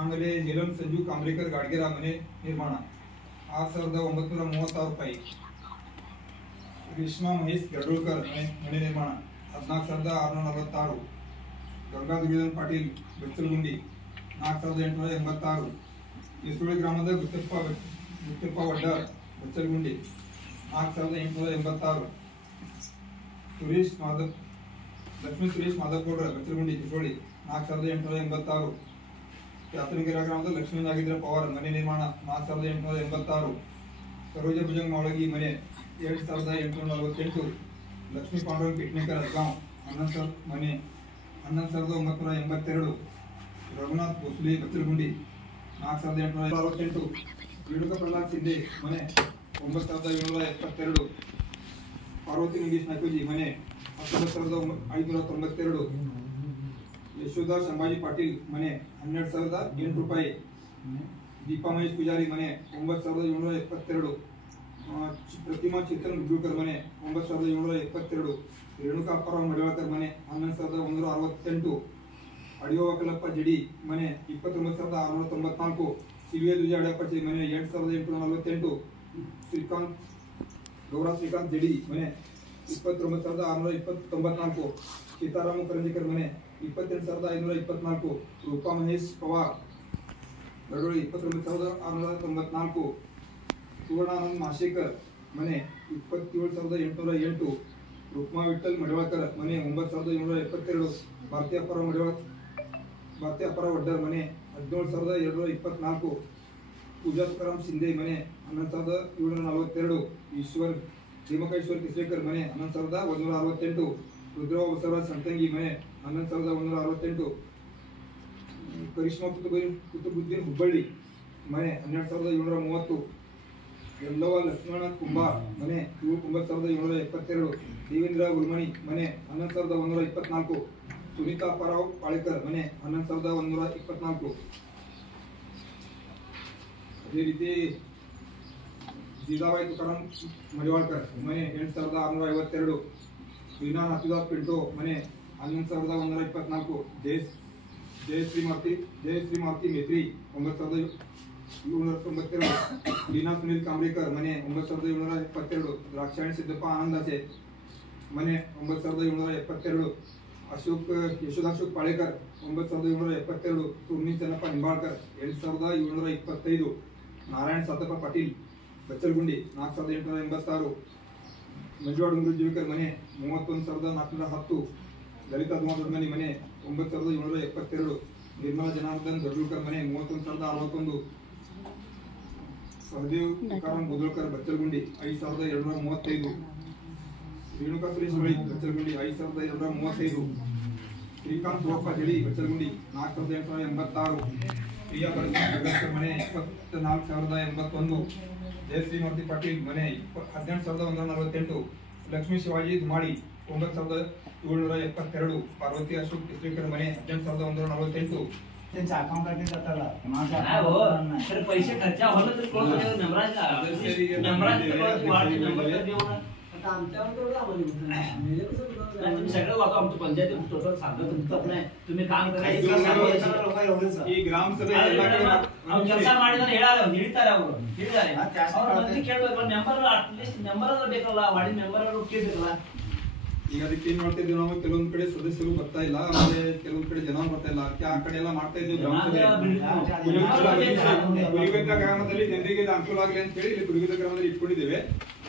ಆಮೇಲೆ ನೀಲಂ ಸಂಜು ಕಾಂಬ್ರೇಕರ್ ಗಾಡ್ಗೆರ ಮನೆ ನಿರ್ಮಾಣ 6,936 ರೂಪಾಯಿ. ಗ್ರೀಷ್ಮಾ ಮಹೇಶ್ ಗರ್ಡೋಳ್ಕರ್ ಮನೆ ನಿರ್ಮಾಣ 14,646. ಗಂಗಾ ದುರ್ಯೋಧನ್ ಪಾಟೀಲ್ ಬೆಚ್ಚಲಗುಂಡಿ 4,886. ಯಸೋಳಿ ಗ್ರಾಮದ ಗುತ್ತಪ್ಪ ವಡ್ಡರ್ ಬೆಚ್ಚಲಗುಂಡಿ 4,886. ಲಕ್ಷ್ಮೀ ಸುರೇಶ್ ಮಾಧವಗೌಡ್ರ ಬೆಚ್ಚಲಗುಂಡಿ ಕಿಸೋಳಿ 4,886. ಕ್ಯಾತನಗಿರ ಗ್ರಾಮದ ಲಕ್ಷ್ಮೀ ನಾಗೇಂದ್ರ ಪವಾರ್ ಮನೆ ನಿರ್ಮಾಣ 4,886. ಸರೋಜ ಭುಜಂಗ್ ಮಾಳಗಿ ಮನೆ 7,848. ಲಕ್ಷ್ಮೀ ಪಾಂಡುರಂಗ್ ಪಿಟ್ನೇಕರ್ ಅದ್ಗಾಂವ್ 11,000 ಮನೆ 11,982. ರಘುನಾಥ್ ಭೋಸ್ಲೆ ಬೆಚ್ಚಲಗುಂಡಿ 4,868. ರೇಣುಕಾ ಪ್ರಹ್ಲಾದ್ ಸಿಂಧೆ ಮನೆ 9,772. ಪಾರ್ವತಿ ನಂಗೇಶ್ ನಾಯ್ಕೋಜಿ ಮನೆ 19,592. ಯಶೋಧಾ ಸಂಭಾಜಿ ಪಾಟೀಲ್ ಮನೆ 12,008 ರೂಪಾಯಿ. ದೀಪಾ ಮಹೇಶ್ ಪೂಜಾರಿ ಮನೆ 9,772. ಪ್ರತಿಮಾ ಚೇತನ್ ಗುಡ್ಲೂಕರ್ ಮನೆ 9,772. ರೇಣುಕಾ ಅಪ್ಪಾರಾವ್ ಮಡಿವಾಳ್ಕರ್ ಮನೆ 11,168. ಅಡಿಯೋ ವಕಲಪ್ಪ ಜಡಿ ಮನೆ 29,694. ಸಿಲ್ವಿಯ ದುಜಾ ಅಡಿಯಪ್ಪಚ್ಚಿ ಮನೆ 8,848. ಶ್ರೀಕಾಂತ್ ಜಡಿ ಮನೆ 29,694. ಸೀತಾರಾಮ ಕರಂಜಿಕರ್ ಮನೆ 28,524. ರೂಪಾ ಮಹೇಶ್ ಪವಾರ್ ಗಡೋಳಿ 29,694. ಸುವರ್ಣಾನಂದ್ ಮಾಶೇಕರ್ ಮನೆ 27,808. ರುಕ್ಮಾ ವಿಠಲ್ ಮಡಿವಾಳ್ಕರ್ ಮನೆ 9,772. ಭಾರತೀಯ ಅಪರ ವಡ್ಡರ್ ಮನೆ 17,224. ಪೂಜಾ ತುಕಾರಾಮ್ ಶಿಂದೆ ಮನೆ 11,742. ಭೀಮಕೇಶ್ವರ್ ಕಿಸ್ಲೇಕರ್ ಮನೆ 11,168. ರುದ್ರವ ಬಸವರಾಜ್ ಸಂತಂಗಿ ಮನೆ 11,168. ಕರಿಷ್ಮಾ ಕುತುಬುದ್ದೀನ್ ಹುಬ್ಬಳ್ಳಿ ಮನೆ 12,730. ಎಲ್ಲವ ಲಕ್ಷ್ಮಣ ಕುಂಬಾರ್ ಮನೆ 9,772. ದೇವೇಂದ್ರ ಗುಲ್ಮಣಿ ಮನೆ 11,124. ಸುನೀತಾ ಅಪ್ಪಾರಾವ್ ಪಾಳೇಕರ್ ಮನೆ 11,124. ಅದೇ ರೀತಿ ಜೀದಾಬಾಯಿ ತುಕಾರಾಮ್ ಮಡಿವಾಳ್ಕರ್ ಮನೆ 8,652. ವೀಣಾ ನಾಥದಾಸ್ ಪಿಂಟೋ ಮನೆ 11,124. ಜಯಶ್ರೀ ಮಾರುತಿ ಮೇತ್ರಿ 9,792. ಲೀನಾ ಸುನೀಲ್ ಕಾಂಬ್ರೇಕರ್ ಮನೆ 9,772. ದ್ರಾಕ್ಷಾಯಣಿ ಸಿದ್ದಪ್ಪ ಆನಂದಾಸೆ ಮನೆ 9,772. ಯಶೋಧಾಶೋಕ್ ಪಾಳೇಕರ್ 9,772. ಸುರ್ಮಿ ಚೆನ್ನಪ್ಪ ನಿಂಬಾಳ್ಕರ್ 8,725. ನಾರಾಯಣ್ ಸಾತಪ್ಪ ಪಾಟೀಲ್ ಬೆಚ್ಚಲಗುಂಡಿ 4,886. ಮಂಜುವಾಡ ಜೀವಿಕರ್ ಮನೆ 31,410. ಲಲಿತಾ ಧುಮಾಧರ್ಮನಿ ಮನೆ 9,772. ನಿರ್ಮಲಾ ಜನಾರ್ದನ್ ದೊಡ್ಡೂಕರ್ ಮನೆ 31,061. ಸಹದೇವ್ ತುಕಾರಾಮ್ ಬುದೋಳ್ಕರ್ ಬೆಚ್ಚಲಗುಂಡಿ 5,235. ರೇಣುಕಾ ಸುರೇಶ್ ಹೊಳಿ ಬೆಚ್ಚಲಗುಂಡಿ 5,235. ಶ್ರೀಕಾಂತ್ ಗೋಪ ಜಡಿ ಬೆಚ್ಚಲಗುಂಡಿ 4,886. ಪ್ರಿಯಾ ಬರ್ಗರ್ ಮನೆ 24,081. ಜಯಶ್ರೀ ಮಾರುತಿ ಪಾಟೀಲ್ ಮನೆ 18,148. ಲಕ್ಷ್ಮೀ ಶಿವಾಜಿ ಧುಮಾಡಿ 9,772. ಪಾರ್ವತಿ ಅಶೋಕ್ ಕಿಸ್ಲೇಕರ್ ಮನೆ 18,148. त्यांच्या अकाउंटात जाताला पैसे खर्चा होला तर कोण नम्राजला तुम्ही सगळं वाटो आमचं पंचायत टोटल सांगतो तुमचं नाही तुम्ही काम करायचं ಈ ಗ್ರಾಮ ಸಭೆ ಕೆಲಸ ಮಾಡಿದ್ರೆ ಹೇಳ್ತಾರೆ ಅವರು ಕೇಳಬೇಕು ಮೆಂಬರ್ ಅಟ್ಲೀಸ್ಟ್ ಮೆಂಬರ್ ಬೇಕಲ್ಲ ವಾರ್ಡ್ ಮೆಂಬರ್ ಕೇಳಬೇಕಲ್ಲ. ಈಗ ಅದಕ್ಕೆ ಏನ್ ಮಾಡ್ತಾ ಇದ್ದೀವಿ ನಾವು, ಕೆಲವೊಂದ್ ಕಡೆ ಸದಸ್ಯರು ಬರ್ತಾ ಇಲ್ಲ, ಆಮೇಲೆ ಕೆಲವೊಂದ್ ಕಡೆ ಜನ ಬರ್ತಾ ಇಲ್ಲ. ಅದಕ್ಕೆ ಆ ಕಡೆ ಎಲ್ಲ ಮಾಡ್ತಾ ಇದ್ದೀವಿ ಗ್ರಾಮ ಸಭೆ. ಕುರಿಗದ್ದ ಗ್ರಾಮದಲ್ಲಿ ಜನರಿಗೆ ಅನುಕೂಲ ಆಗಲಿ ಅಂತ ಹೇಳಿ ಇಲ್ಲಿ ಕುರಿಗದ್ದ ಗ್ರಾಮದಲ್ಲಿ ಇಟ್ಕೊಂಡಿದ್ದೇವೆ.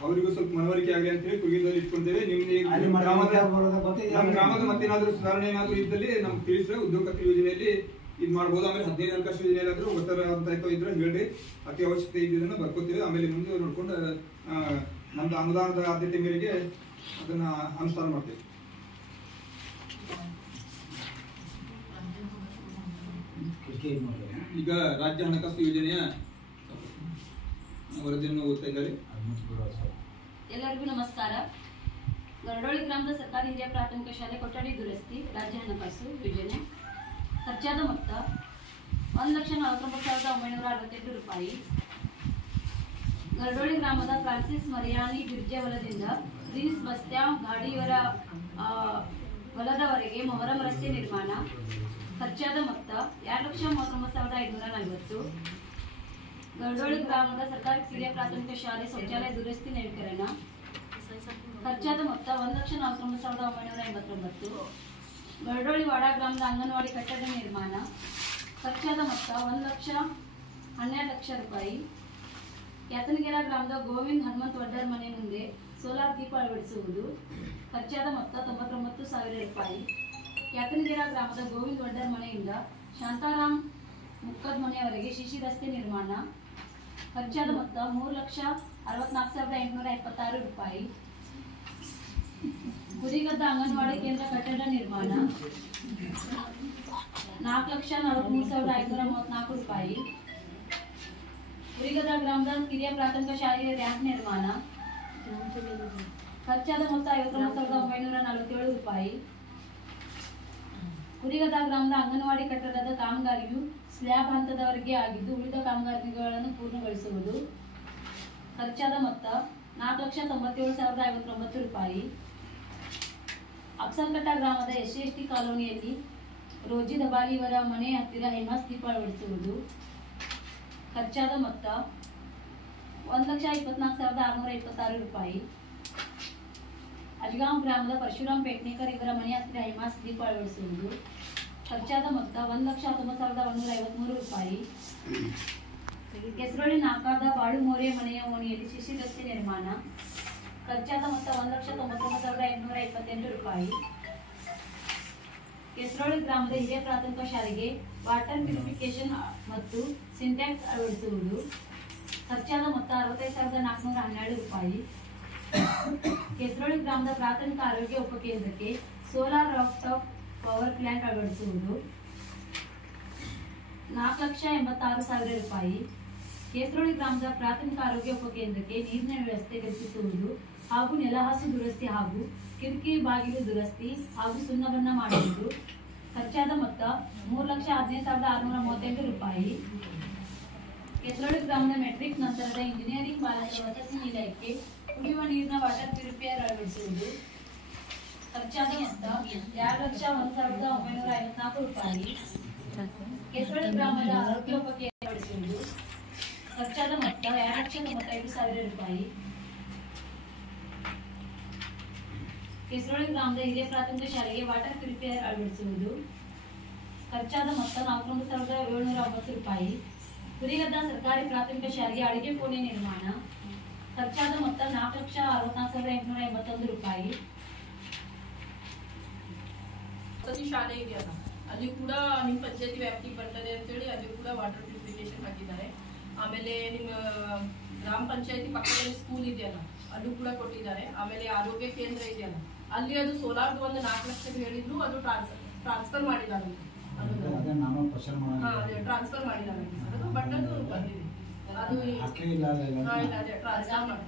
ಅವರಿಗೂ ಸ್ವಲ್ಪ ಮನವರಿಕೆ ಆಗಲಿ ಅಂತ ಹೇಳಿ ಕುರಿಗದ್ದಲ್ಲಿ ಇಟ್ಕೊಂಡಿದ್ದೇವೆ. ನಮ್ಮ ಗ್ರಾಮದ ಮತ್ತೇನಾದ್ರೂ ಸುಧಾರಣೆ ಏನಾದ್ರೂ ಇದ್ದಲ್ಲಿ ನಮ್ಗೆ ತಿಳಿಸಿದ್ರೆ ಉದ್ಯೋಗ ಖಾತ್ರಿ ಯೋಜನೆಯಲ್ಲಿ ಇದ್ ಮಾಡ್ಬೋದು. ಆಮೇಲೆ 15 ಅವಕಾಶ ಯೋಜನೆಯಲ್ಲಾದ್ರೂ ಒತ್ತರ ಅಂತ ಇದ್ರೆ ಹೇಳ್ರಿ, ಅತಿ ಅವಶ್ಯಕತೆ ಇದ್ದಿದ್ದನ್ನ ಬರ್ಕೋತೀವಿ. ಆಮೇಲೆ ಮುಂದೆ ನೋಡ್ಕೊಂಡು ನಮ್ದು ಅನುದಾನದ ಆದ್ಯತೆ ಮೇರೆಗೆ ಅದನ್ನ ಅನುಷ್ಠಾನ ಮಾಡ್ತೇವೆ. ಈಗ ರಾಜ್ಯ ಹಣಕಾಸು ಯೋಜನೆಯ ವರದಿಯನ್ನು ಓದ್ತಾ ಇದ್ದಾರೆ. ಎಲ್ಲರಿಗೂ ನಮಸ್ಕಾರ. ಗರಡೋಳಿ ಗ್ರಾಮದ ಸರ್ಕಾರಿ ಹಿರಿಯ ಪ್ರಾಥಮಿಕ ಶಾಲೆ ಕೊಠಡಿ ದುರಸ್ತಿ ರಾಜ್ಯ ಹಣಕಾಸು ಯೋಜನೆ ಖರ್ಚಾದ ಮೊತ್ತ 1,49,968 ರೂಪಾಯಿ. ಗರಡೋಳಿ ಗ್ರಾಮದ ಫ್ರಾನ್ಸಿಸ್ ಮರಿಯಾನಿ ಬಿರ್ಜೆ ಹೊಲದಿಂದ ಪ್ರಿನ್ಸ್ ಬಸ್ತ್ಯಾ ಗಾಡಿಯವರ ಹೊಲದವರೆಗೆ ಮೊಹರಂ ರಸ್ತೆ ನಿರ್ಮಾಣ. ಖರ್ಚಾದ ಮೊತ್ತ 2,39,540. ಗರಡೋಳಿ ಗ್ರಾಮದ ಸರ್ಕಾರಿ ಕಿರಿಯ ಪ್ರಾಥಮಿಕ ಶಾಲೆ ಶೌಚಾಲಯ ದುರಸ್ತಿ ನವೀಕರಣ. ಖರ್ಚಾದ ಮೊತ್ತ 1,49,989. ಗರಡೋಳಿ ವಾಡಾ ಗ್ರಾಮದ ಅಂಗನವಾಡಿ ಕಟ್ಟಡ ನಿರ್ಮಾಣ. ಖರ್ಚಾದ ಮೊತ್ತ 1,12,00,000 ರೂಪಾಯಿ. ಯಾತನಗೆರೆ ಗ್ರಾಮದ ಗೋವಿಂದ್ ಹನುಮಂತ್ ವಡ್ಡರ್ ಮನೆ ಮುಂದೆ ಸೋಲಾರ್ ದೀಪ ಅಳವಡಿಸುವುದು. ಖರ್ಚಾದ ಮೊತ್ತ 99,000 ರೂಪಾಯಿ. ಯಾತನಗೆರೆ ಗ್ರಾಮದ ಗೋವಿಂದ್ ವಡ್ಡರ್ ಮನೆಯಿಂದ ಶಾಂತಾರಾಮ್ ಮುಕ್ಕದ್ ಮನೆಯವರೆಗೆ ಶಿಶಿ ರಸ್ತೆ ನಿರ್ಮಾಣ. ಖರ್ಚಾದ ಮೊತ್ತ 3,64,826 ರೂಪಾಯಿ. ಕುರಿಗದ್ದ ಅಂಗನವಾಡಿ ಕೇಂದ್ರ ಕಟ್ಟಡ ನಿರ್ಮಾಣ. 4,43,534 ರೂಪಾಯಿ. ಕುರಿಗದ್ದ ಗ್ರಾಮದ ಕಿರಿಯ ಪ್ರಾಥಮಿಕ ಶಾಲೆಯ ರ್ಯಾಂಪ್ ನಿರ್ಮಾಣ. ಖರ್ಚಾದ ಮೊತ್ತ 59,947 ರೂಪಾಯಿ. ಕುರಿಗದ್ದ ಗ್ರಾಮದ ಅಂಗನವಾಡಿ ಕಟ್ಟಡದ ಕಾಮಗಾರಿಯು ಸ್ಲ್ಯಾಬ್ ಹಂತದವರೆಗೆ ಆಗಿದ್ದು ಉಳಿದ ಕಾಮಗಾರಿಗಳನ್ನು ಪೂರ್ಣಗೊಳಿಸುವುದು. ಖರ್ಚಾದ ಮೊತ್ತ 4,97,059 ರೂಪಾಯಿ. ಅಫ್ಸಲ್ಕಟ್ಟ ಗ್ರಾಮದ SC/ST ಕಾಲೋನಿಯಲ್ಲಿ ರೋಜಿ ದಬಾಲಿಯವರ ಮನೆ ಹತ್ತಿರ ಹೆಮಾಸ್ ದೀಪ ಅಳವಡಿಸುವುದು. ಖರ್ಚಾದ ಮೊತ್ತ 1,24,626 ರೂಪಾಯಿ. ಅಜ್ಗಾಂವ್ ಗ್ರಾಮದ ಪರಶುರಾಮ್ ಪೇಟ್ನೇಕರ್ ಇವರ ಮನೆ ಹತ್ತಿರ ಹೆಮಾಸ್ ದೀಪ ಅಳವಡಿಸುವುದು. ಖರ್ಚಾದ ಮೊತ್ತ 1,19,153 ರೂಪಾಯಿ. ಕೆಸರೊಳಿ ನಾಕಾದ ಬಾಳು ಮೋರೆ ಮನೆಯ ಓಣಿಯಲ್ಲಿ ಶಿಶಿ ರಸ್ತೆ ನಿರ್ಮಾಣ. ಖರ್ಚಾದ ಮೊತ್ತ 1,99,828 ರೂಪಾಯಿ. ಕೆಸರೊಳಿ ಗ್ರಾಮದ ಹಿರಿಯ ಪ್ರಾಥಮಿಕ ಶಾಲೆಗೆ ವಾಟರ್ ಪ್ಯೂರಿಫಿಕೇಶನ್ ಮತ್ತು ಸಿಂಟ್ಯಾಕ್ಸ್ ಅಳವಡಿಸುವುದು. ಖರ್ಚಾದ ಮೊತ್ತ 65,412 ರೂಪಾಯಿ. ಕೆಸರೊಳಿ ಗ್ರಾಮದ ಪ್ರಾಥಮಿಕ ಆರೋಗ್ಯ ಉಪಕೇಂದ್ರಕ್ಕೆ ಸೋಲಾರ್ ರೂಫ್ಟಾಪ್ ಪವರ್ ಪ್ಲಾಂಟ್ ಅಳವಡಿಸುವುದು. 4,86,000 ರೂಪಾಯಿ. ಕೆಸರೊಳಿ ಗ್ರಾಮದ ಪ್ರಾಥಮಿಕ ಆರೋಗ್ಯ ಉಪಕೇಂದ್ರಕ್ಕೆ ನೀರಿನ ವ್ಯವಸ್ಥೆ ಕಲ್ಪಿಸುವುದು ಹಾಗೂ ನೆಲಹಾಸು ದುರಸ್ತಿ ಹಾಗೂ ಕಿಟಕಿ ಬಾಗಿಲು ದುರಸ್ತಿ ಹಾಗೂ ಸುಣ್ಣ ಬಣ್ಣ ಮಾಡುವುದು. ಖರ್ಚಾದ ಮೊತ್ತ 3,15,638 ರೂಪಾಯಿ. ಕೆಸರೊಳಿ ಗ್ರಾಮದ ಮೆಟ್ರಿಕ್ ನಂತರದ ಇಂಜಿನಿಯರಿಂಗ್ ಬಾಲಕರ ವಸತಿ ನಿಲಯಕ್ಕೆ ಕುಡಿಯುವ ನೀರಿನ ವಾಟರ್ ಪ್ಯೂರಿಫೈಯರ್ ಅಳವಡಿಸುವುದು. ಖರ್ಚಾದ ಮೊತ್ತ 2,01,954 ರೂಪಾಯಿ. ಕೆಸರೊಳಿ ಗ್ರಾಮದ ಆರೋಗ್ಯ ಉಪಕೇಂದ್ರ ಅಳವಡಿಸುವುದು. ಖರ್ಚಾದ ಮೊತ್ತ 2,95,000 ರೂಪಾಯಿ. ಕೆಸರೊಳಿ ಗ್ರಾಮದ ಹಿರಿಯ ಪ್ರಾಥಮಿಕ ಶಾಲೆಗೆ ವಾಟರ್ ಪ್ಯೂರಿಫೈಯರ್ ಅಳವಡಿಸುವುದು. ಖರ್ಚಾದ ಮೊತ್ತ 49,709 ರೂಪಾಯಿ. ಕುರಿಗದ್ದ ಸರ್ಕಾರಿ ಪ್ರಾಥಮಿಕ ಶಾಲೆಗೆ ಅಡಿಗೆ ಕೋಣೆ ನಿರ್ಮಾಣ. ಖರ್ಚಾದ ಮೊತ್ತ 4,64,881 ರೂಪಾಯಿ. ವಸತಿ ಶಾಲೆ ಇದೆಯಲ್ಲ ಅಲ್ಲಿ ಕೂಡ ನಿಮ್ಮ ಪಂಚಾಯತಿ ವ್ಯಾಪ್ತಿಗೆ ಬರ್ತದೆ ಅಂತೇಳಿ ಅಲ್ಲಿ ಕೂಡ ವಾಟರ್ ಪ್ಯೂರಿಫಿಕೇಶನ್ ಹಾಕಿದ್ದಾರೆ. ಆಮೇಲೆ ನಿಮ್ಮ ಗ್ರಾಮ ಪಂಚಾಯತಿ ಪಕ್ಕದಲ್ಲಿ ಸ್ಕೂಲ್ ಇದೆಯಲ್ಲ ಅಲ್ಲೂ ಕೂಡ ಕೊಟ್ಟಿದ್ದಾರೆ. ಆಮೇಲೆ ಆರೋಗ್ಯ ಕೇಂದ್ರ ಇದೆಯಲ್ಲ ಅಲ್ಲಿ ಅದು ಸೋಲಾರ್ದು ಒಂದು 4 ಲಕ್ಷ ಹೇಳಿದ್ರು ಅದು ಟ್ರಾನ್ಸ್ಫರ್ ಮಾಡಿದ್ದಾರೆ. ಟ್ರಾನ್ಸ್ಫರ್ ಮಾಡಿದ್ದಾರೆ ಬಟ್ ಅದು ಬಂದಿದೆ. ಅದು ಟ್ರಾನ್ಸ್ಫರ್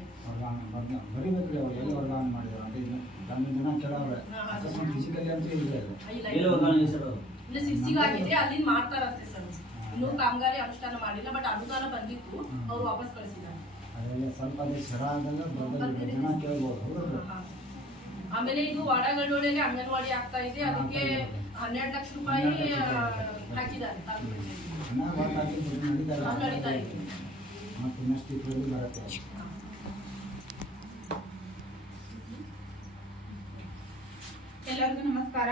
ಇಲ್ಲಿ ಸಿಕ್ಸಿಗಾಗಿದೆ ಅಲ್ಲಿ ಮಾಡ್ತಾರಂತೆ ಸರ್. ಇನ್ನೂ ಕಾಮಗಾರಿ ಅನುಷ್ಠಾನ ಮಾಡಿಲ್ಲ ಬಟ್ ಅನುದಾನ ಬಂದಿತ್ತು ಅವ್ರು ವಾಪಸ್ ಕಳಿಸಿದ್ದಾರೆ. ಆಮೇಲೆ ಇದು ವಾಡಗಳ್ಳೊಳ್ಳೆಯಲ್ಲಿ ಅಂಗನವಾಡಿ ಆಗ್ತಾ ಇದೆ. ಅದಕ್ಕೆ 12 ಲಕ್ಷ ರೂಪಾಯಿ ಹಾಕಿದ್ದಾರೆ. ನಡೀತಾ ಇದೆ. ಎಲ್ಲರಿಗೂ ನಮಸ್ಕಾರ.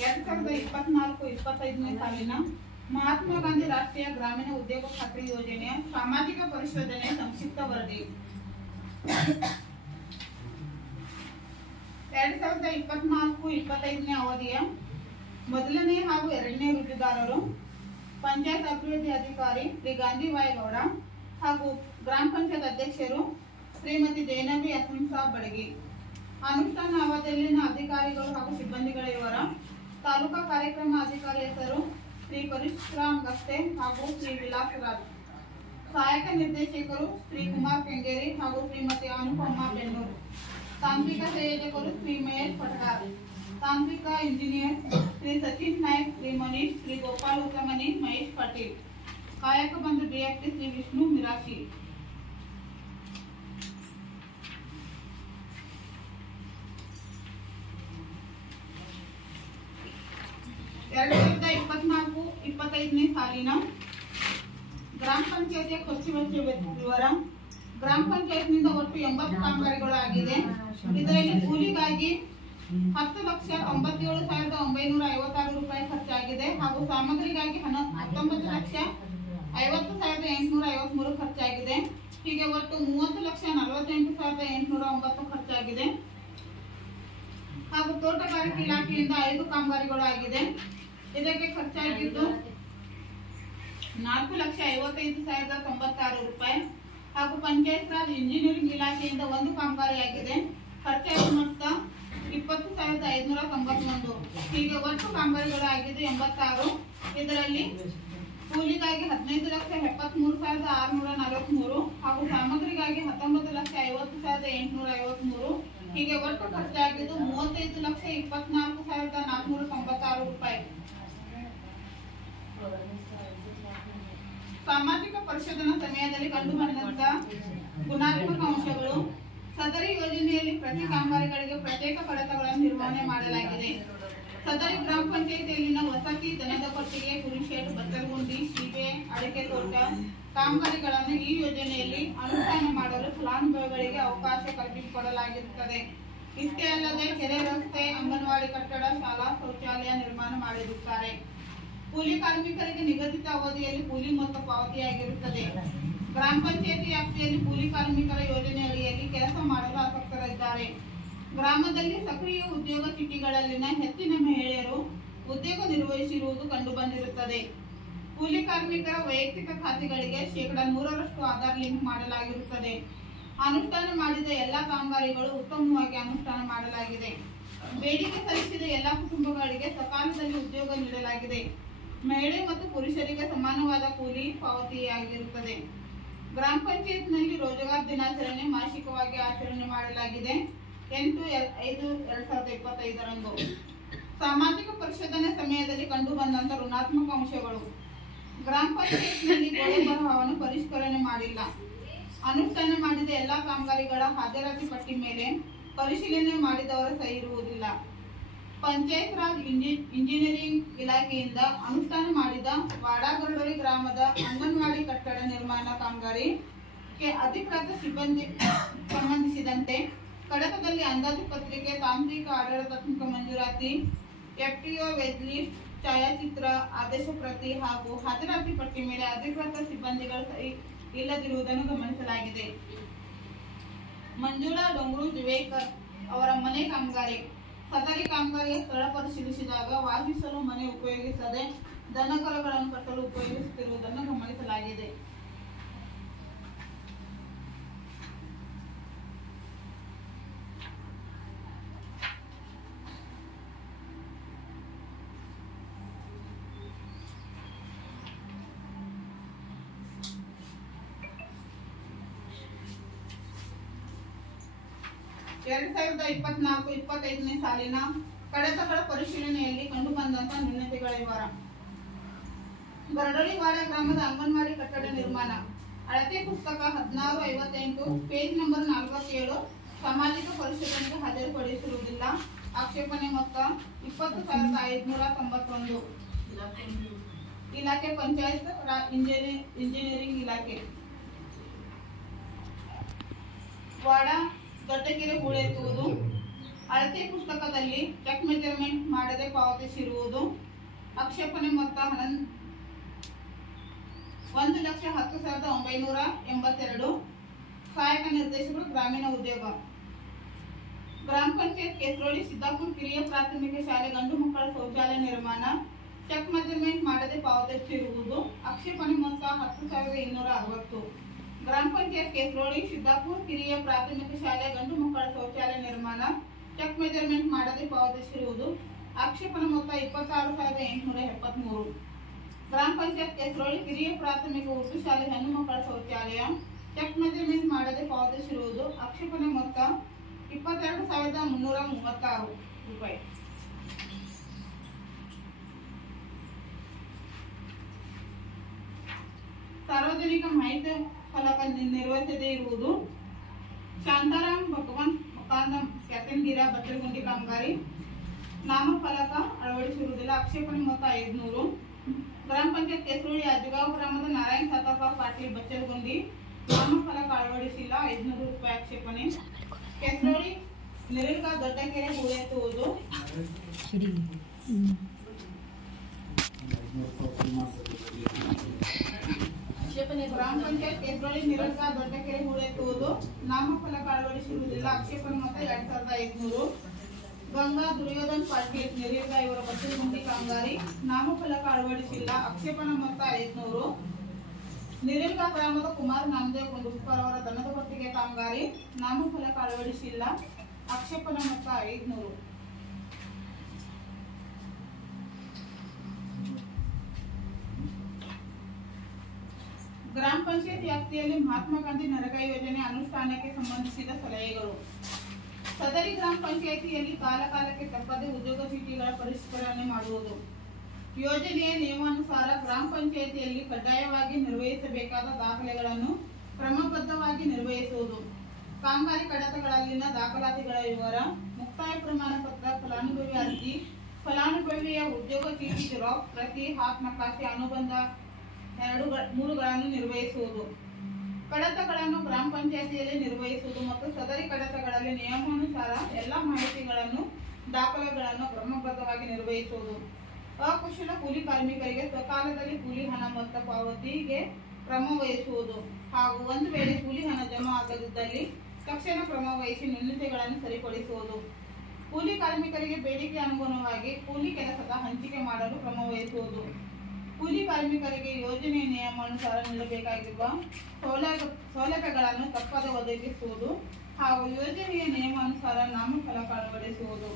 2024-25ನೇ ಸಾಲಿನ ಮಹಾತ್ಮ ಗಾಂಧಿ ರಾಷ್ಟ್ರೀಯ ಗ್ರಾಮೀಣ ಉದ್ಯೋಗ ಖಾತ್ರಿ ಯೋಜನೆಯ ಸಾಮಾಜಿಕ ಪರಿಶೋಧನೆ ಸಂಕ್ಷಿಪ್ತ ವರದಿ. 2024-25ನೇ ಅವಧಿಯ ಮೊದಲನೇ ಹಾಗೂ ಎರಡನೇ ವೃತ್ತಿದಾರರು ಪಂಚಾಯತ್ ಅಭಿವೃದ್ಧಿ ಅಧಿಕಾರಿ ಶ್ರೀ ಗಾಂಧಿ ವಾಯಗೌಡ ಹಾಗೂ ಗ್ರಾಮ ಪಂಚಾಯತ್ ಅಧ್ಯಕ್ಷರು ಶ್ರೀಮತಿ ಜೈನಬಿ ಅಸಂಸಾ ಬಡಗಿ. ಅನುಷ್ಠಾನ ಅವಧಿಯಲ್ಲಿನ ಅಧಿಕಾರಿಗಳು ಹಾಗೂ ಸಿಬ್ಬಂದಿಗಳ ವಿವರ. ತಾಲೂಕಾ ಕಾರ್ಯಕ್ರಮ ಅಧಿಕಾರಿ ಹೆಸರು ಶ್ರೀ ಪರಶುರಾಮ್ ಗಸ್ತೆ ಹಾಗೂ ಶ್ರೀ ವಿಲಾಸ್ ರಾಜ್. ಸಹಾಯಕ ನಿರ್ದೇಶಕರು ಶ್ರೀ ಕುಮಾರ್ ಕೆಂಗೇರಿ ಹಾಗೂ ಶ್ರೀಮತಿ ಅನುಪಮಾ ಬೆನ್ನೂರು. ತಾಂತ್ರಿಕ ಸಂಯೋಜಕರು ಶ್ರೀ ಮಹೇಶ್ ಪಟಗಾರ್. ತಾಂತ್ರಿಕ ಇಂಜಿನಿಯರ್ ಶ್ರೀ ಸಚಿನ್ ನಾಯ್ಕ್, ಶ್ರೀ ಮನೀಶ್, ಶ್ರೀ ಗೋಪಾಲ್ ಉತ್ತಮನಿ, ಮಹೇಶ್ ಪಾಟೀಲ್. ಕಾಯಕ ಬಂಧು ಡಿಎಫ್ಟಿ ಶ್ರೀ ವಿಷ್ಣು ಮಿರಾಶಿ. ಸಾಲಿನ ಗ್ರಾಮ ಪಂಚಾಯತಿಯ ಖರ್ಚು ವೆಚ್ಚ ವಿವರ. ಗ್ರಾಮ ಪಂಚಾಯತ್ನಿಂದ ಒಟ್ಟು 80 ಕಾಮಗಾರಿಗಳು ಆಗಿದೆ. ಇದರಲ್ಲಿ ಕೂಲಿಗಾಗಿ 10,97,956 ರೂಪಾಯಿ ಖರ್ಚಾಗಿದೆ ಹಾಗೂ ಸಾಮಗ್ರಿಗಾಗಿ 19,50,853 ಖರ್ಚಾಗಿದೆ. ಹೀಗೆ ಒಟ್ಟು 30,48,809 ಖರ್ಚಾಗಿದೆ. ಹಾಗೂ ತೋಟಗಾರಿಕೆ ಇಲಾಖೆಯಿಂದ 5 ಕಾಮಗಾರಿಗಳು ಆಗಿದೆ. ಇದಕ್ಕೆ ಖರ್ಚಾಗಿದ್ದು 4,55,096 ರೂಪಾಯಿ. ಹಾಗೂ ಪಂಚಾಯತ್ ರಾಜ್ ಇಂಜಿನಿಯರಿಂಗ್ ಇಲಾಖೆಯಿಂದ 1 ಕಾಮಗಾರಿಯಾಗಿದೆ. ಖರ್ಚಾದ ಮೊತ್ತ 20,591. ಹೀಗೆ ಒಟ್ಟು ಕಾಮಗಾರಿಗಳು ಆಗಿದೆ 86. ಇದರಲ್ಲಿ ಕೂಲಿಗಾಗಿ 15,73,643 ಹಾಗೂ ಸಾಮಗ್ರಿಗಾಗಿ 19,50,853. ಹೀಗೆ ಒಟ್ಟು ಖರ್ಚಾಗಿದ್ದು 35,24,496 ರೂಪಾಯಿ. ಸಾಮಾಜಿಕ ಪರಿಶೋಧನಾ ಸಮಯದಲ್ಲಿ ಕಂಡುಬಂದಂತ ಗುಣಾತ್ಮಕ ಅಂಶಗಳು. ಸದರಿ ಯೋಜನೆಯಲ್ಲಿ ಪ್ರತಿ ಕಾಮಗಾರಿಗಳಿಗೆ ಪ್ರತ್ಯೇಕ ಕಡತಗಳನ್ನು ನಿರ್ವಹಣೆ ಮಾಡಲಾಗಿದೆ. ಸದರಿ ಗ್ರಾಮ ಪಂಚಾಯಿತಿಯಲ್ಲಿನ ವಸತಿ, ದನದ ಕೊಟ್ಟಿಗೆ, ಕುರಿಶೆಡ್, ಬಚ್ಚಲಗುಂಡಿ, ಸೀಬೆ, ಅಡಿಕೆ ತೋಟ ಕಾಮಗಾರಿಗಳನ್ನು ಈ ಯೋಜನೆಯಲ್ಲಿ ಅನುಷ್ಠಾನ ಮಾಡಲು ಫಲಾನುಭವಿಗಳಿಗೆ ಅವಕಾಶ ಕಲ್ಪಿಸಿಕೊಡಲಾಗಿರುತ್ತದೆ. ಇಷ್ಟೇ ಅಲ್ಲದೆ ಕೆರೆ, ರಸ್ತೆ, ಅಂಗನವಾಡಿ ಕಟ್ಟಡ, ಶಾಲಾ ಶೌಚಾಲಯ ನಿರ್ಮಾಣ ಮಾಡಿರುತ್ತಾರೆ. ಕೂಲಿ ಕಾರ್ಮಿಕರಿಗೆ ನಿಗದಿತ ಅವಧಿಯಲ್ಲಿ ಕೂಲಿ ಮೊತ್ತ ಪಾವತಿಯಾಗಿರುತ್ತದೆ. ಗ್ರಾಮ ಪಂಚಾಯತಿ ವ್ಯಾಪ್ತಿಯಲ್ಲಿ ಕೂಲಿ ಕಾರ್ಮಿಕರ ಯೋಜನೆ ಅಡಿಯಲ್ಲಿ ಕೆಲಸ ಮಾಡಲು ಆಸಕ್ತರಿದ್ದಾರೆ. ಗ್ರಾಮದಲ್ಲಿ ಸಕ್ರಿಯ ಉದ್ಯೋಗ ಚೀಟಿಗಳಲ್ಲಿನ ಹೆಚ್ಚಿನ ಮಹಿಳೆಯರು ಉದ್ಯೋಗ ನಿರ್ವಹಿಸಿರುವುದು ಕಂಡುಬಂದಿರುತ್ತದೆ. ಕೂಲಿ ಕಾರ್ಮಿಕರ ವೈಯಕ್ತಿಕ ಖಾತೆಗಳಿಗೆ 100% ಆಧಾರ್ ಲಿಂಕ್ ಮಾಡಲಾಗಿರುತ್ತದೆ. ಅನುಷ್ಠಾನ ಮಾಡಿದ ಎಲ್ಲಾ ಕಾಮಗಾರಿಗಳು ಉತ್ತಮವಾಗಿ ಅನುಷ್ಠಾನ ಮಾಡಲಾಗಿದೆ. ಬೇಡಿಕೆ ಸಲ್ಲಿಸಿದ ಎಲ್ಲಾ ಕುಟುಂಬಗಳಿಗೆ ಸಕಾಲದಲ್ಲಿ ಉದ್ಯೋಗ ನೀಡಲಾಗಿದೆ. ಮಹಿಳೆ ಮತ್ತು ಪುರುಷರಿಗೆ ಸಮಾನವಾದ ಕೂಲಿ ಪಾವತಿಯಾಗಿರುತ್ತದೆ. ಗ್ರಾಮ ಪಂಚಾಯತ್ನಲ್ಲಿ ರೋಜಗಾರ್ ದಿನಾಚರಣೆ ಮಾಸಿಕವಾಗಿ ಆಚರಣೆ ಮಾಡಲಾಗಿದೆ 8/5/2025ರಂದು. ಸಾಮಾಜಿಕ ಪರಿಶೋಧನೆ ಸಮಯದಲ್ಲಿ ಕಂಡುಬಂದಂತ ಋಣಾತ್ಮಕ ಅಂಶಗಳು. ಗ್ರಾಮ ಪಂಚಾಯತ್ನಲ್ಲಿ ಗೋಡೆ ಬರಹವನ್ನು ಪರಿಷ್ಕರಣೆ ಮಾಡಿಲ್ಲ. ಅನುಷ್ಠಾನ ಮಾಡಿದ ಎಲ್ಲಾ ಕಾಮಗಾರಿಗಳ ಹಾಜರಾತಿ ಪಟ್ಟಿ ಮೇಲೆ ಪರಿಶೀಲನೆ ಮಾಡಿದವರ ಸಹಿ ಇರುವುದಿಲ್ಲ. ಪಂಚಾಯತ್ ರಾಜ್ ಇಂಜಿನಿಯರಿಂಗ್ ಇಲಾಖೆಯಿಂದ ಅನುಷ್ಠಾನ ಮಾಡಿದ ವಾಡಾಗರಡೊಳಿ ಗ್ರಾಮದ ಅಂಗನವಾಡಿ ಕಟ್ಟಡ ನಿರ್ಮಾಣ ಕಾಮಗಾರಿಗೆ ಅಧಿಕೃತ ಸಿಬ್ಬಂದಿ ಸಂಬಂಧಿಸಿದಂತೆ ಕಡತದಲ್ಲಿ ಅಂದಾಜು ಪತ್ರಿಕೆ, ತಾಂತ್ರಿಕ ಆಡಳಿತಾತ್ಮಕ ಮಂಜೂರಾತಿ, FTO ವೆಜ್ ಲಿಸ್ಟ್, ಛಾಯಾಚಿತ್ರ, ಆದೇಶ ಪ್ರತಿ ಹಾಗೂ ಹಾಜರಾತಿ ಪಟ್ಟಿ ಮೇಲೆ ಅಧಿಕೃತ ಸಿಬ್ಬಂದಿಗಳ ಸಹಿ ಇಲ್ಲದಿರುವುದನ್ನು ಗಮನಿಸಲಾಗಿದೆ. ಮಂಜುಳಾ ಡೊಂಗ್ರು ಜುವೇಕರ್ ಅವರ ಮನೆ ಕಾಮಗಾರಿ. ಸದರಿ ಕಾಮಗಾರಿಯ ಸ್ಥಳ ಪರಿಶೀಲಿಸಿದಾಗ ವಾಸಿಸಲು ಮನೆ ಉಪಯೋಗಿಸದೆ ದನಕರುಗಳನ್ನು ಕಟ್ಟಲು ಉಪಯೋಗಿಸುತ್ತಿರುವುದನ್ನು ಗಮನಿಸಲಾಗಿದೆ. ಎರಡ್ 2024-25ನೇ ಸಾಲಿನ ಕಡತಗಳ ಪರಿಶೀಲನೆಯಲ್ಲಿ ಕಂಡುಬಂದಂತ ನ್ಯೂನತೆಗಳ ವಿವರ. ಗರಡೊಳಿವಾಡ ಗ್ರಾಮದ ಅಂಗನವಾಡಿ ಕಟ್ಟಡ ನಿರ್ಮಾಣ. ಅಳತೆ ಪುಸ್ತಕ 1658 ಪೇಜ್ ನಂಬರ್ 47 ಸಾಮಾಜಿಕ ಪರಿಶೋಧನೆಗೆ ಹಾಜರುಪಡಿಸಿರುವುದಿಲ್ಲ. ಆಕ್ಷೇಪಣೆ ಮೊತ್ತ 20,591. ಇಲಾಖೆ ಪಂಚಾಯತ್ ಇಂಜಿನಿಯರಿಂಗ್ ಇಲಾಖೆ. ವಾಡ ದೊಡ್ಡಕೆರೆ ಹೂಳೆತ್ತುವುದು. ಅಳತೆ ಪುಸ್ತಕದಲ್ಲಿ ಚೆಕ್ ಮೆಜರ್ಮೆಂಟ್ ಮಾಡದೆ ಪಾವತಿಸಿರುವುದು. ಆಕ್ಷೇಪಣೆ ಮೊತ್ತ 1,10,982. ಸಹಾಯಕ ನಿರ್ದೇಶಕರು ಗ್ರಾಮೀಣ ಉದ್ಯೋಗ. ಗ್ರಾಮ ಪಂಚಾಯತ್ ಕೇಸರೋಳಿ ಸಿದ್ದಾಪುರ ಕಿರಿಯ ಪ್ರಾಥಮಿಕ ಶಾಲೆ ಗಂಡು ಮಕ್ಕಳ ಶೌಚಾಲಯ ನಿರ್ಮಾಣ ಚೆಕ್ ಮೆಜರ್ಮೆಂಟ್ ಮಾಡದೆ ಪಾವತಿಸಿರುವುದು. ಆಕ್ಷೇಪಣೆ ಮೊತ್ತ 10,260. ಗ್ರಾಮ ಪಂಚಾಯತ್ ಕೇಸರೋಳಿ ಸಿದ್ದಾಪುರ ಕಿರಿಯ ಪ್ರಾಥಮಿಕ ಶಾಲೆ ಗಂಡು ಮಕ್ಕಳ ಶೌಚಾಲಯ ನಿರ್ಮಾಣ ಚೆಕ್ ಮೆಜರ್ಮೆಂಟ್ ಮಾಡದೆ ಪಾವತಿಸಿರುವುದು. ಆಕ್ಷೇಪಣೆ ಮೊತ್ತ 26,873. ಗ್ರಾಮ ಪಂಚಾಯತ್ ಕೇಸರೋಳಿ ಕಿರಿಯ ಪ್ರಾಥಮಿಕ ಉರ್ದು ಶಾಲೆ ಹೆಣ್ಣು ಮಕ್ಕಳ ಶೌಚಾಲಯ ಚೆಕ್ ಮೆಜರ್ಮೆಂಟ್ ಮಾಡದೆ ಪಾವತಿಸಿರುವುದು. ಆಕ್ಷೇಪಣೆ ಮೊತ್ತ 22,336 ರೂಪಾಯಿ. ಸಾರ್ವಜನಿಕ ಮಾಹಿತಿ ಫಲಕ ನಿರ್ವಹಿಸದೇ ಇರುವುದು. ಶಾಂತಾರಾಮ್ ಭಗವಾನ್ ಮುಖಾಂದಂ ಕ್ಯಾತನ್ಗಿರ ಬಚ್ಚಲಗುಂಡಿ ಕಾಮಗಾರಿ ನಾಮಫಲಕ ಅಳವಡಿಸಿರುವುದಿಲ್ಲ. ಆಕ್ಷೇಪಣೆ ಮೊತ್ತ 500. ಗ್ರಾಮ ಪಂಚಾಯತ್ ಕೆಸರೋಳಿ ಅಜ್ಜಗಾಂವ್ ಗ್ರಾಮದ ನಾರಾಯಣ್ ಸಾತಪ್ಪ ಪಾಟೀಲ್ ಬಚ್ಚಲಗುಂದಿ ನಾಮಫಲಕ ಅಳವಡಿಸಿಲ್ಲ 500 ರೂಪಾಯಿ ಆಕ್ಷೇಪಣೆ. ಕೆಸರೋಳಿ ನಿರಲ್ಗ ದೊಡ್ಡಕೆರೆ ಹೂಳೆತ್ತುವುದು. ಗ್ರಾಮ ಪಂಚಾಯತ್ ಕೆಸರೋಳಿ ನಿರಲ್ಗ ದೊಡ್ಡಕೆರೆ ಹೂಳೆತ್ತುವುದು ನಾಮಫಲಕ ಅಳವಡಿಸಿರುವುದಿಲ್ಲ, ಆಕ್ಷೇಪಣೆ ಮೊತ್ತ 2500. ಗಂಗಾ ದುರ್ಯೋಧನ್ ಪಾಟೀಲ್ ನಿರೀಗ ಇವರ ಬಚ್ಚಲಗುಂದಿ ಕಾಮಗಾರಿ ನಾಮಫಲಕ ಅಳವಡಿಸಿಲ್ಲ, ಆಕ್ಷೇಪಣಾ ಮೊತ್ತ 500. ನಿರೀಗ ಗ್ರಾಮದ ಕುಮಾರ್ ನಾಮದೇವ್ ಗುಂಡುಕರ್ ಅವರ ದನದ ಕೊಟ್ಟಿಗೆ ಕಾಮಗಾರಿ ನಾಮಫಲಕ ಅಳವಡಿಸಿಲ್ಲ, ಆಕ್ಷೇಪಣಾ ಮೊತ್ತ 500. ಗ್ರಾಮ ಪಂಚಾಯತ್ ವ್ಯಾಪ್ತಿಯಲ್ಲಿ ಮಹಾತ್ಮ ಗಾಂಧಿ ನರೇಗಾ ಯೋಜನೆ ಅನುಷ್ಠಾನಕ್ಕೆ ಸಂಬಂಧಿಸಿದ ಸಲಹೆಗಳು. ಸದರಿ ಗ್ರಾಮ ಪಂಚಾಯಿತಿಯಲ್ಲಿ ಕಾಲಕಾಲಕ್ಕೆ ತಪ್ಪದೆ ಉದ್ಯೋಗ ಚೀಟಿಗಳ ಪರಿಷ್ಕರಣೆ ಮಾಡುವುದು. ಯೋಜನೆಯ ನಿಯಮಾನುಸಾರ ಗ್ರಾಮ ಪಂಚಾಯಿತಿಯಲ್ಲಿ ಕಡ್ಡಾಯವಾಗಿ ನಿರ್ವಹಿಸಬೇಕಾದ ದಾಖಲೆಗಳನ್ನು ಕ್ರಮಬದ್ಧವಾಗಿ ನಿರ್ವಹಿಸುವುದು. ಕಾಮಗಾರಿ ಕಡತಗಳಲ್ಲಿನ ದಾಖಲಾತಿಗಳ ವಿವರ, ಮುಕ್ತಾಯ ಪ್ರಮಾಣ ಪತ್ರ, ಫಲಾನುಭವಿ ಅರ್ಜಿ, ಫಲಾನುಭವಿಯ ಉದ್ಯೋಗ ಚೀಟಿ ಜೆರಾಕ್ಸ್ ಪ್ರತಿ, ಹಾತ್ ನಕಾಶೆ, ಅನುಬಂಧ 2-3ಗಳನ್ನು ನಿರ್ವಹಿಸುವುದು. ಕಡತಗಳನ್ನು ಗ್ರಾಮ ಪಂಚಾಯಿತಿಯಲ್ಲಿ ನಿರ್ವಹಿಸುವುದು ಮತ್ತು ಸದರಿ ಕಡತಗಳಲ್ಲಿ ನಿಯಮಾನುಸಾರ ಎಲ್ಲ ಮಾಹಿತಿಗಳನ್ನು ದಾಖಲೆಗಳನ್ನು ಕ್ರಮಬದ್ಧವಾಗಿ ನಿರ್ವಹಿಸುವುದು. ಅಕುಶಲ ಕೂಲಿ ಕಾರ್ಮಿಕರಿಗೆ ಸಕಾಲದಲ್ಲಿ ಕೂಲಿ ಹಣ ಮೊತ್ತ ಪಾವತಿಗೆ ಕ್ರಮ ವಹಿಸುವುದು ಹಾಗೂ ಒಂದು ವೇಳೆ ಕೂಲಿ ಹಣ ಜಮಾ ಆಗದಿದ್ದಲ್ಲಿ ತಕ್ಷಣ ಕ್ರಮ ವಹಿಸಿ ನ್ಯೂನತೆಗಳನ್ನು ಸರಿಪಡಿಸುವುದು. ಕೂಲಿ ಕಾರ್ಮಿಕರಿಗೆ ಬೇಡಿಕೆ ಅನುಗುಣವಾಗಿ ಕೂಲಿ ಕೆಲಸದ ಹಂಚಿಕೆ ಮಾಡಲು ಕ್ರಮ ವಹಿಸುವುದು. ಕೂಲಿ ಕಾರ್ಮಿಕರಿಗೆ ಯೋಜನೆಯ ನಿಯಮಾನುಸಾರ ನೀಡಬೇಕಾಗಿರುವ ಸೌಲಭ್ಯಗಳನ್ನು ತಪ್ಪದೆ ಒದಗಿಸುವುದು ಹಾಗೂ ಯೋಜನೆಯ ನಿಯಮಾನುಸಾರ ನಾಮಫಲಕ ಅಳವಡಿಸುವುದು.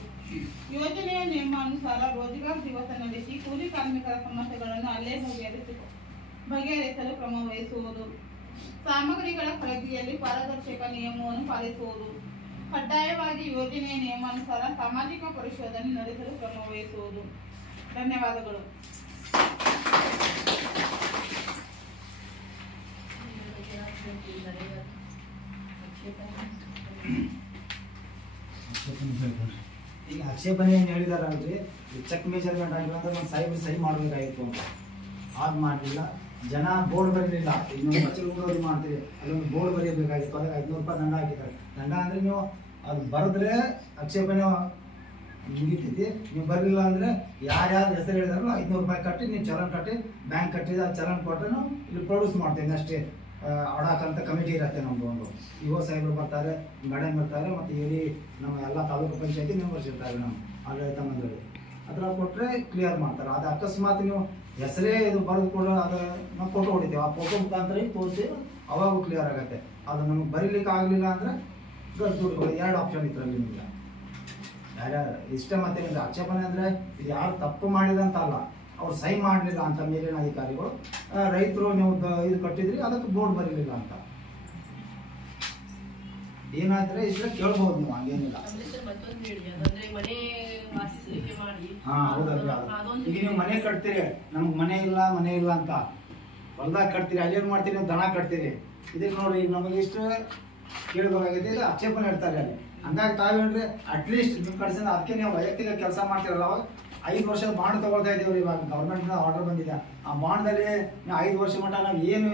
ಯೋಜನೆಯ ನಿಯಮಾನುಸಾರ ರೋಜಗಾರ್ ದಿವಸ ನಡೆಸಿ ಕೂಲಿ ಕಾರ್ಮಿಕರ ಸಮಸ್ಯೆಗಳನ್ನು ಅಲ್ಲೇ ಬಗೆಹರಿಸಲು ಕ್ರಮ ವಹಿಸುವುದು. ಸಾಮಗ್ರಿಗಳ ಖರೀದಿಯಲ್ಲಿ ಪಾರದರ್ಶಕ ನಿಯಮವನ್ನು ಪಾಲಿಸುವುದು. ಕಡ್ಡಾಯವಾಗಿ ಯೋಜನೆಯ ನಿಯಮಾನುಸಾರ ಸಾಮಾಜಿಕ ಪರಿಶೋಧನೆ ನಡೆಸಲು ಕ್ರಮ ವಹಿಸುವುದು. ಧನ್ಯವಾದಗಳು. ಈಗ ಆಕ್ಷೇಪಣೆ ಏನು ಹೇಳಿದಾರಲ್ರಿ, ಚೆಕ್ ಮೆಜರ್ಮೆಂಟ್ ಆಗಿಲ್ಲ ಅಂದ್ರೆ ಒಂದು ಸಹಿ ಮಾಡಬೇಕಾಗಿತ್ತು ಅಂತ, ಅದು ಮಾಡಲಿಲ್ಲ. ಜನ ಬೋರ್ಡ್ ಬರೀಲಿಲ್ಲ. ಈಗ ನೀವು ಬಚ್ಚಲಗುಂದಿ ಮಾಡ್ತೀರಿ, ಅದೊಂದು ಬೋರ್ಡ್ ಬರೀಬೇಕಾಗಿತ್ತು, ಅದಕ್ಕೆ 500 ರೂಪಾಯಿ ದಂಡ ಹಾಕಿದ್ದಾರೆ. ದಂಡ ಅಂದರೆ ನೀವು ಅದು ಬರೆದ್ರೆ ಆಕ್ಷೇಪಣೆ ಮುಗಿತೈತಿ. ನೀವು ಬರಲಿಲ್ಲ ಅಂದರೆ ಯಾರ್ಯಾರು ಹೆಸರು ಹೇಳಿದಾರಲ್ಲ 500 ರೂಪಾಯಿ ಕಟ್ಟಿ ನೀವು ಚಲನ್ ಕಟ್ಟಿ ಬ್ಯಾಂಕ್ ಕಟ್ಟಿದ ಚಲನ್ ಕೊಟ್ಟರೆ ನಾವು ಇಲ್ಲಿ ಪ್ರೊಡ್ಯೂಸ್ ಮಾಡ್ತೇವೆ ಅಷ್ಟೇ. ಆಡಾಕಂತ ಕಮಿಟಿ ಇರುತ್ತೆ ನಮ್ಮದು. ಒಂದು ಯುವ ಸಾಹೇಬರು ಬರ್ತಾರೆ, ಮೇಡಮ್ ಬರ್ತಾರೆ, ಮತ್ತು ಇಲ್ಲಿ ನಮ್ಮ ಎಲ್ಲ ತಾಲೂಕು ಪಂಚಾಯತಿ ಮೆಂಬರ್ಸ್ ಇರ್ತಾರೆ, ನಮ್ಮ ಆಡಳಿತ ಮಂಡಳಿ. ಅದರ ಕೊಟ್ಟರೆ ಕ್ಲಿಯರ್ ಮಾಡ್ತಾರೆ. ಅದು ಅಕಸ್ಮಾತ್ ನೀವು ಹೆಸರೇ ಇದು ಬರೆದು ಕೊಡೋ ಅದು ನಾವು ಫೋಟೋ ಹೊಡಿತೀವಿ, ಆ ಫೋಟೋ ಮುಖಾಂತರ ತೋರಿಸಿ ಅವಾಗೂ ಕ್ಲಿಯರ್ ಆಗುತ್ತೆ. ಅದು ನಮಗೆ ಬರೀಲಿಕ್ಕೆ ಆಗಲಿಲ್ಲ ಅಂದರೆ ದುಡ್ಡು 2 ಆಪ್ಷನ್ ಇತ್ತರಲ್ಲಿ ನಿಮಗೆ. ಯಾರ್ಯಾರು ಇಷ್ಟ ಮತ್ತೇನಿಲ್ಲ. ಆಕ್ಷೇಪಣೆ ಅಂದರೆ ಇದು ಯಾರು ತಪ್ಪು ಮಾಡಿದಂತ ಅಲ್ಲ, ಅವ್ರು ಸಹಿ ಮಾಡಲಿಲ್ಲ ಅಂತ ಮೇಲಿನ ಅಧಿಕಾರಿಗಳು. ರೈತರು ನೀವು ಇದು ಕಟ್ಟಿದ್ರಿ, ಅದಕ್ಕೆ ಬೋರ್ಡ್ ಬರೀಲಿಲ್ಲ ಅಂತ ಏನಾದ್ರೆ ಇದ್ರೆ ಕೇಳ್ಬೋದು ನೀವು, ಹಂಗೇನಿಲ್ಲ. ಹಾ ಹೌದಲ್ರಿ. ಈಗ ನೀವು ಮನೆ ಕಟ್ತೀರಿ, ನಮ್ಗೆ ಮನೆ ಇಲ್ಲ ಅಂತ ಹೊಲ್ದಾಗ ಕಟ್ತೀರಿ, ಅಲ್ಲೇನು ಮಾಡ್ತೀರಿ ನೀವು ದನ ಕಟ್ತೀರಿ. ಇದಕ್ಕೆ ನೋಡ್ರಿ, ಈಗ ನಮಗೆ ಇಷ್ಟು ಕೇಳಬೇಕಾಗಿದೆ, ಇದು ಆಕ್ಷೇಪಣೆ ಇಡ್ತಾರೆ ಅಲ್ಲಿ. ಹಂಗಾಗಿ ತಾವೇನ್ರಿ ಅಟ್ಲೀಸ್ಟ್ ನಿಮ್ಮ ಕಡೆಸಿಂದ ಅದಕ್ಕೆ ನೀವು ವೈಯಕ್ತಿಕ ಕೆಲಸ ಮಾಡ್ತಿರಲ್ಲ, ಅವಾಗ 5 ವರ್ಷದ ಬಾಂಡ್ ತಗೊಳ್ತಾ ಇದ್ದೀವಿ. ಇವಾಗ ಗೌರ್ಮೆಂಟ್ನ ಆರ್ಡರ್ ಬಂದಿದೆ, ಆ ಬಾಂಡ್ದಲ್ಲಿ 5 ವರ್ಷ ಮಟ್ಟ ನಾವು ಏನು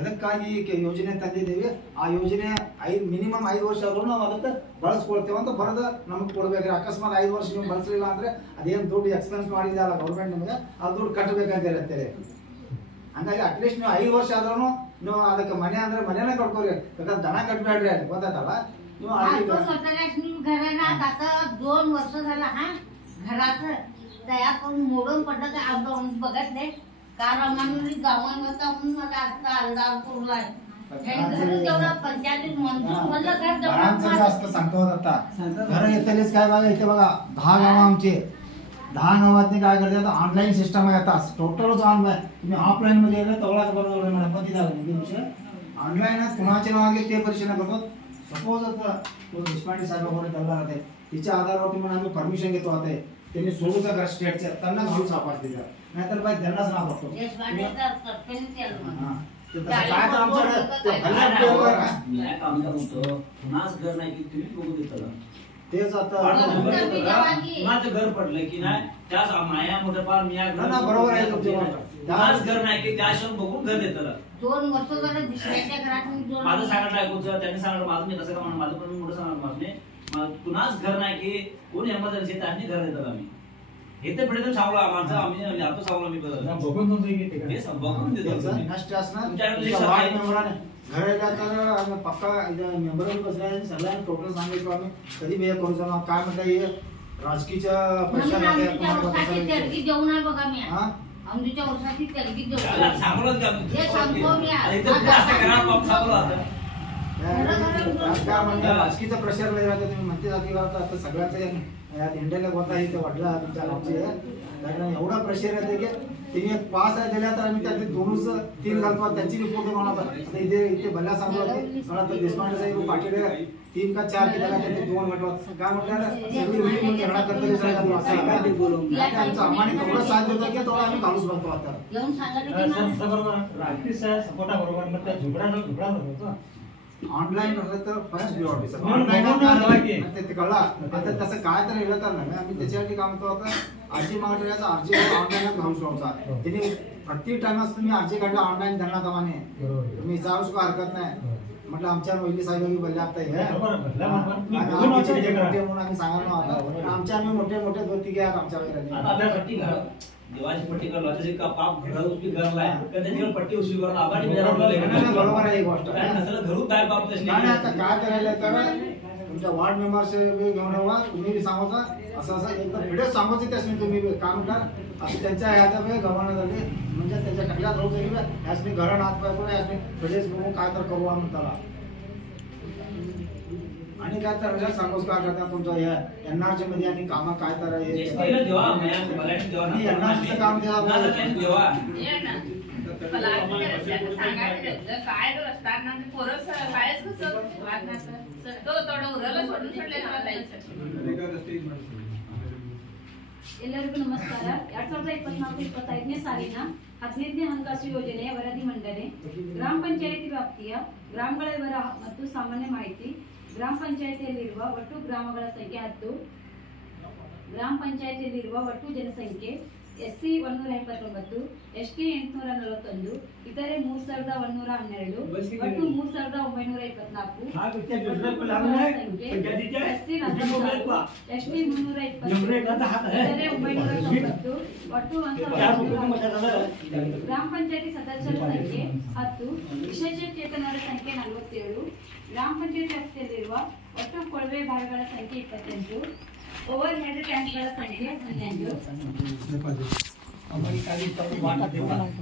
ಎದಕ್ಕಾಗಿ ಯೋಜನೆ ತಂದಿದ್ದೀವಿ, ಆ ಯೋಜನೆ ಮಿನಿಮಮ್ 5 ವರ್ಷ ಆದ್ರೂ ನಾವು ಅದಕ್ಕೆ ಬಳಸ್ಕೊಳ್ತೇವೆ ಅಂತ ಬರೋದು ನಮ್ಗೆ ಕೊಡ್ಬೇಕ್ರಿ. ಅಕಸ್ಮಾತ್ 5 ವರ್ಷ ನೀವು ಬಳಸಲಿಲ್ಲ ಅಂದರೆ ಅದೇನು ದುಡ್ಡು ಎಕ್ಸ್ಪೆನ್ಸ್ ಮಾಡಿದೆ ಅಲ್ಲ ಗೌರ್ಮೆಂಟ್, ನಿಮಗೆ ಆ ದುಡ್ಡು ಕಟ್ಟಬೇಕಂತ ಇರುತ್ತೆ. ಹಂಗಾಗಿ ಅಟ್ಲೀಸ್ಟ್ ನೀವು 5 ವರ್ಷ ಆದ್ರೂ ನೀವು ಅದಕ್ಕೆ ಮನೆ ಅಂದ್ರೆ ಮನೆನೇ ಕಟ್ಕೋರಿ, ಬೇಕಾದ್ರೆ ದನ कटಬೇಡ್ರಿ ಅಲ್ಲಿ ಗೊತ್ತಾಯ್ತಲ್ಲ ನೀವು. घराला आता 2 वर्ष झाला हा घराचं तयार करून मोडून पडलं तर आपण बघत नाही कारण आम्ही गावांमध्ये आपण मला आता आलदार करूलाय तेवढा पंचायतीत मंजूर म्हणलं घर घरांचं जास्त सांगतो आता घर येतलेच काय बघा इथे बघा 10 गाव आमचे 10 गावातनी काय करतात ऑनलाईन सिस्टम आहे आता टोटलच ऑनलाईन. तुम्ही ऑफलाईन मध्ये गेले तेवढाच बरोबर मॅडम पण तिथे विषय ऑनलाईन कुणाचे नाव आले ते परिशीलना करतो. सपोज आता देशपांडे साहेब वगैरे त्याला राहते तिच्या आधारावर म्हणून आम्ही परमिशन घेतो होते त्यांनी सोडूचा घर स्टेटचे त्यांना घालून सापडत दिलं नाहीतर बाई त्यांनाच नाव बघतो. काय तर आमच्याकडे कुणाच घर नाही की तुम्ही बघू देता तेच आता माझं घर पडलं की नाही त्याच माया मोठं पार मी बरोबर आहे तुमचं. कुणाच घर नाही की त्या शिवाय बघून घर देतात 2 वर्ष झालं दुसऱ्याच्या घरात मी दोन माझं सांगत ऐकूचं त्यांनी सांगत माझं मी कसं का म्हणून माझं पण मोठं सांगत माझं कुणाच घर नाही की कोण एमर्जन्सी त्यांनी घर देतात आम्ही हे तर पुढे सांगलो आम्हाला आम्ही आता सांगलो मी बघून बघून देतो नष्ट असणार तुमच्याकडे वार्ड मेंबराने घराला तर आम्ही पक्का मेंबर बसल्या सगळ्यांना टोटल सांगितलं आम्ही कधी बे करू शकतो काय म्हणता हे राजकीयच्या प्रचार जेवण आहे बघा मी हा आमच्या वर्षाची तेलगी जेवण सांगलो हे सांगतो मी राजकीयचा प्रचार नाही राहता तुम्ही म्हणते जाती आता सगळ्याचं यात इंडियाला होता इथे वाटला तुमच्या गावचे एवढा प्रेशर येते की तिने पास आहे दिल्या तर आम्ही त्यातले 2-3 घालतो त्यांची रिपोर्ट घेऊन आता इथे भल्या सांगू होते मला तर देशपांडे साहेब पाटील 3 का 4 केला त्याचे 2 घटवा काय म्हटलं झगडा करतो आमचा आम्हाला तेवढं साथ देतो की तेवढा आम्ही घालूच बघतो आता येऊन सांगा बरोबर राजकीय सपोर्टा बरोबर मग त्या झुबडा होतो ऑनलाईन तर फर्स्ट ब्यू ऑफिसर ऑनलाईन ते कळला आता तसं काय तर येलं तर नाही आम्ही त्याच्यासाठी काम करतो आता आरजी मागण्याचा आरजी ऑनलाईन घालू शकतो तिने प्रत्येक टाइमास तुम्ही आरजी काढला ऑनलाईन धरणा दमाने तुम्ही जाऊ शकता हरकत नाही म्हटलं आमच्या मोहिली साहेब बोलले आता हे म्हणून आम्ही सांगायला आता आमच्या आम्ही मोठे 2-3 आहेत आमच्या वगैरे देवाची पट्टी करला त्याचे पाप घर उसकी करलाय त्याच्यावर पट्टी उसकी करून आबाडी बरोबर आहे ही गोष्ट घरून काय पाप तसली आता काय करायला तर तुमच्या वार्ड मेंबरचे घेऊन येवा तुम्ही सांगता असं एकदम व्हिडिओ सांगूच त्यासनी तुम्ही काम कर असं त्यांच्या ह्याचा गव्हाणं झाले म्हणजे त्यांच्या टाकल्यात रोज यासनी घरण हात पाय पण यासनी व्हिडिओज बघून काय तर करू आम्ही त्याला आणि काय तर सांगूच काय करता तुमचं या एनआरचे मध्ये आणि काम काय तर एनआरचे काम देवा काय असताना पोरस कायच कसं तो थोडं उरलं सोडून ಎಲ್ಲರಿಗೂ ನಮಸ್ಕಾರ 2024-25ನೇ ಸಾಲಿನ 15ನೇ ಹಣಕಾಸು ಯೋಜನೆಯ ವರದಿ ಮಂಡನೆ ಗ್ರಾಮ ಪಂಚಾಯಿತಿ ವ್ಯಾಪ್ತಿಯ ಗ್ರಾಮಗಳ ವಿವರ ಮತ್ತು ಸಾಮಾನ್ಯ ಮಾಹಿತಿ ಗ್ರಾಮ ಪಂಚಾಯಿತಿಯಲ್ಲಿರುವ ಒಟ್ಟು ಗ್ರಾಮಗಳ ಸಂಖ್ಯೆ 10 ಗ್ರಾಮ ಪಂಚಾಯಿತಿಯಲ್ಲಿರುವ ಒಟ್ಟು ಜನಸಂಖ್ಯೆ SC 179 ST 841 ಇತರೆ 3112 ಒಟ್ಟು 3924 SC 44 ST 320 ಇತರೆ 990 ಒಟ್ಟು 1000 ಗ್ರಾಮ ಪಂಚಾಯಿತಿ ಸದಸ್ಯರ ಸಂಖ್ಯೆ 10 ವಿಶೇಷಚೇತನರ ಸಂಖ್ಯೆ 47 ಗ್ರಾಮ ಪಂಚಾಯಿತಿ ವ್ಯಾಪ್ತಿಯಲ್ಲಿರುವ ಒಟ್ಟು ಕೊಳವೆ ಬಾವಿಗಳ ಸಂಖ್ಯೆ 28 ಓವರ್ ಹೆಡ್ ಟ್ಯಾಂಕ್ಗಳ ಸಂಖ್ಯೆ 12